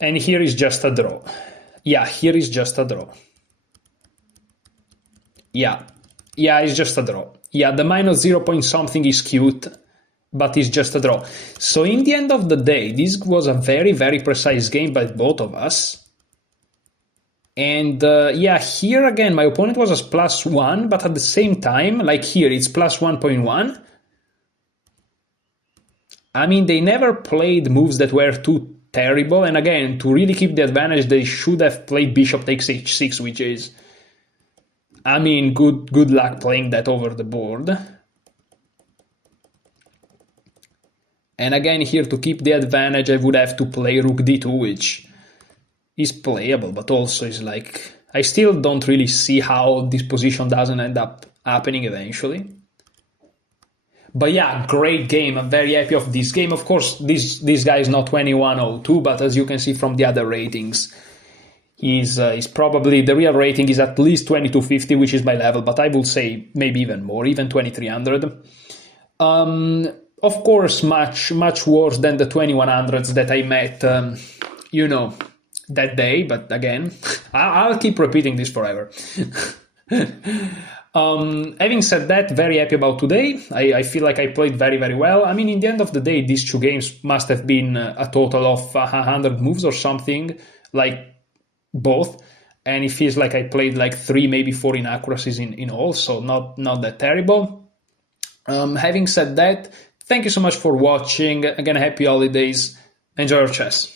And here is just a draw. Yeah, here is just a draw. Yeah, it's just a draw. Yeah, the minus 0 point something is cute, but it's just a draw. So in the end of the day, this was a very, very precise game by both of us. And yeah, here again, my opponent was as +1, but at the same time, like here, it's +1.1. I mean, they never played moves that were too terrible, and again, to really keep the advantage, they should have played bishop takes h6, which is, I mean, good luck playing that over the board. And again, here to keep the advantage, I would have to play rook d2, which is playable, but also is like, I still don't really see how this position doesn't end up happening eventually. But yeah, great game. I'm very happy of this game. Of course, this guy is not 2102, but as you can see from the other ratings, he's probably, the real rating is at least 2250, which is my level, but I will say maybe even more, even 2300. Of course, much worse than the 2100s that I met, you know, that day. But again, I'll keep repeating this forever. Having said that, very happy about today. I feel like I played very, very well. I mean, in the end of the day, these two games must have been a total of 100 moves or something, like both. And it feels like I played like 3, maybe 4 inaccuracies in all, so not that terrible. Having said that, thank you so much for watching. Again, happy holidays. Enjoy your chess.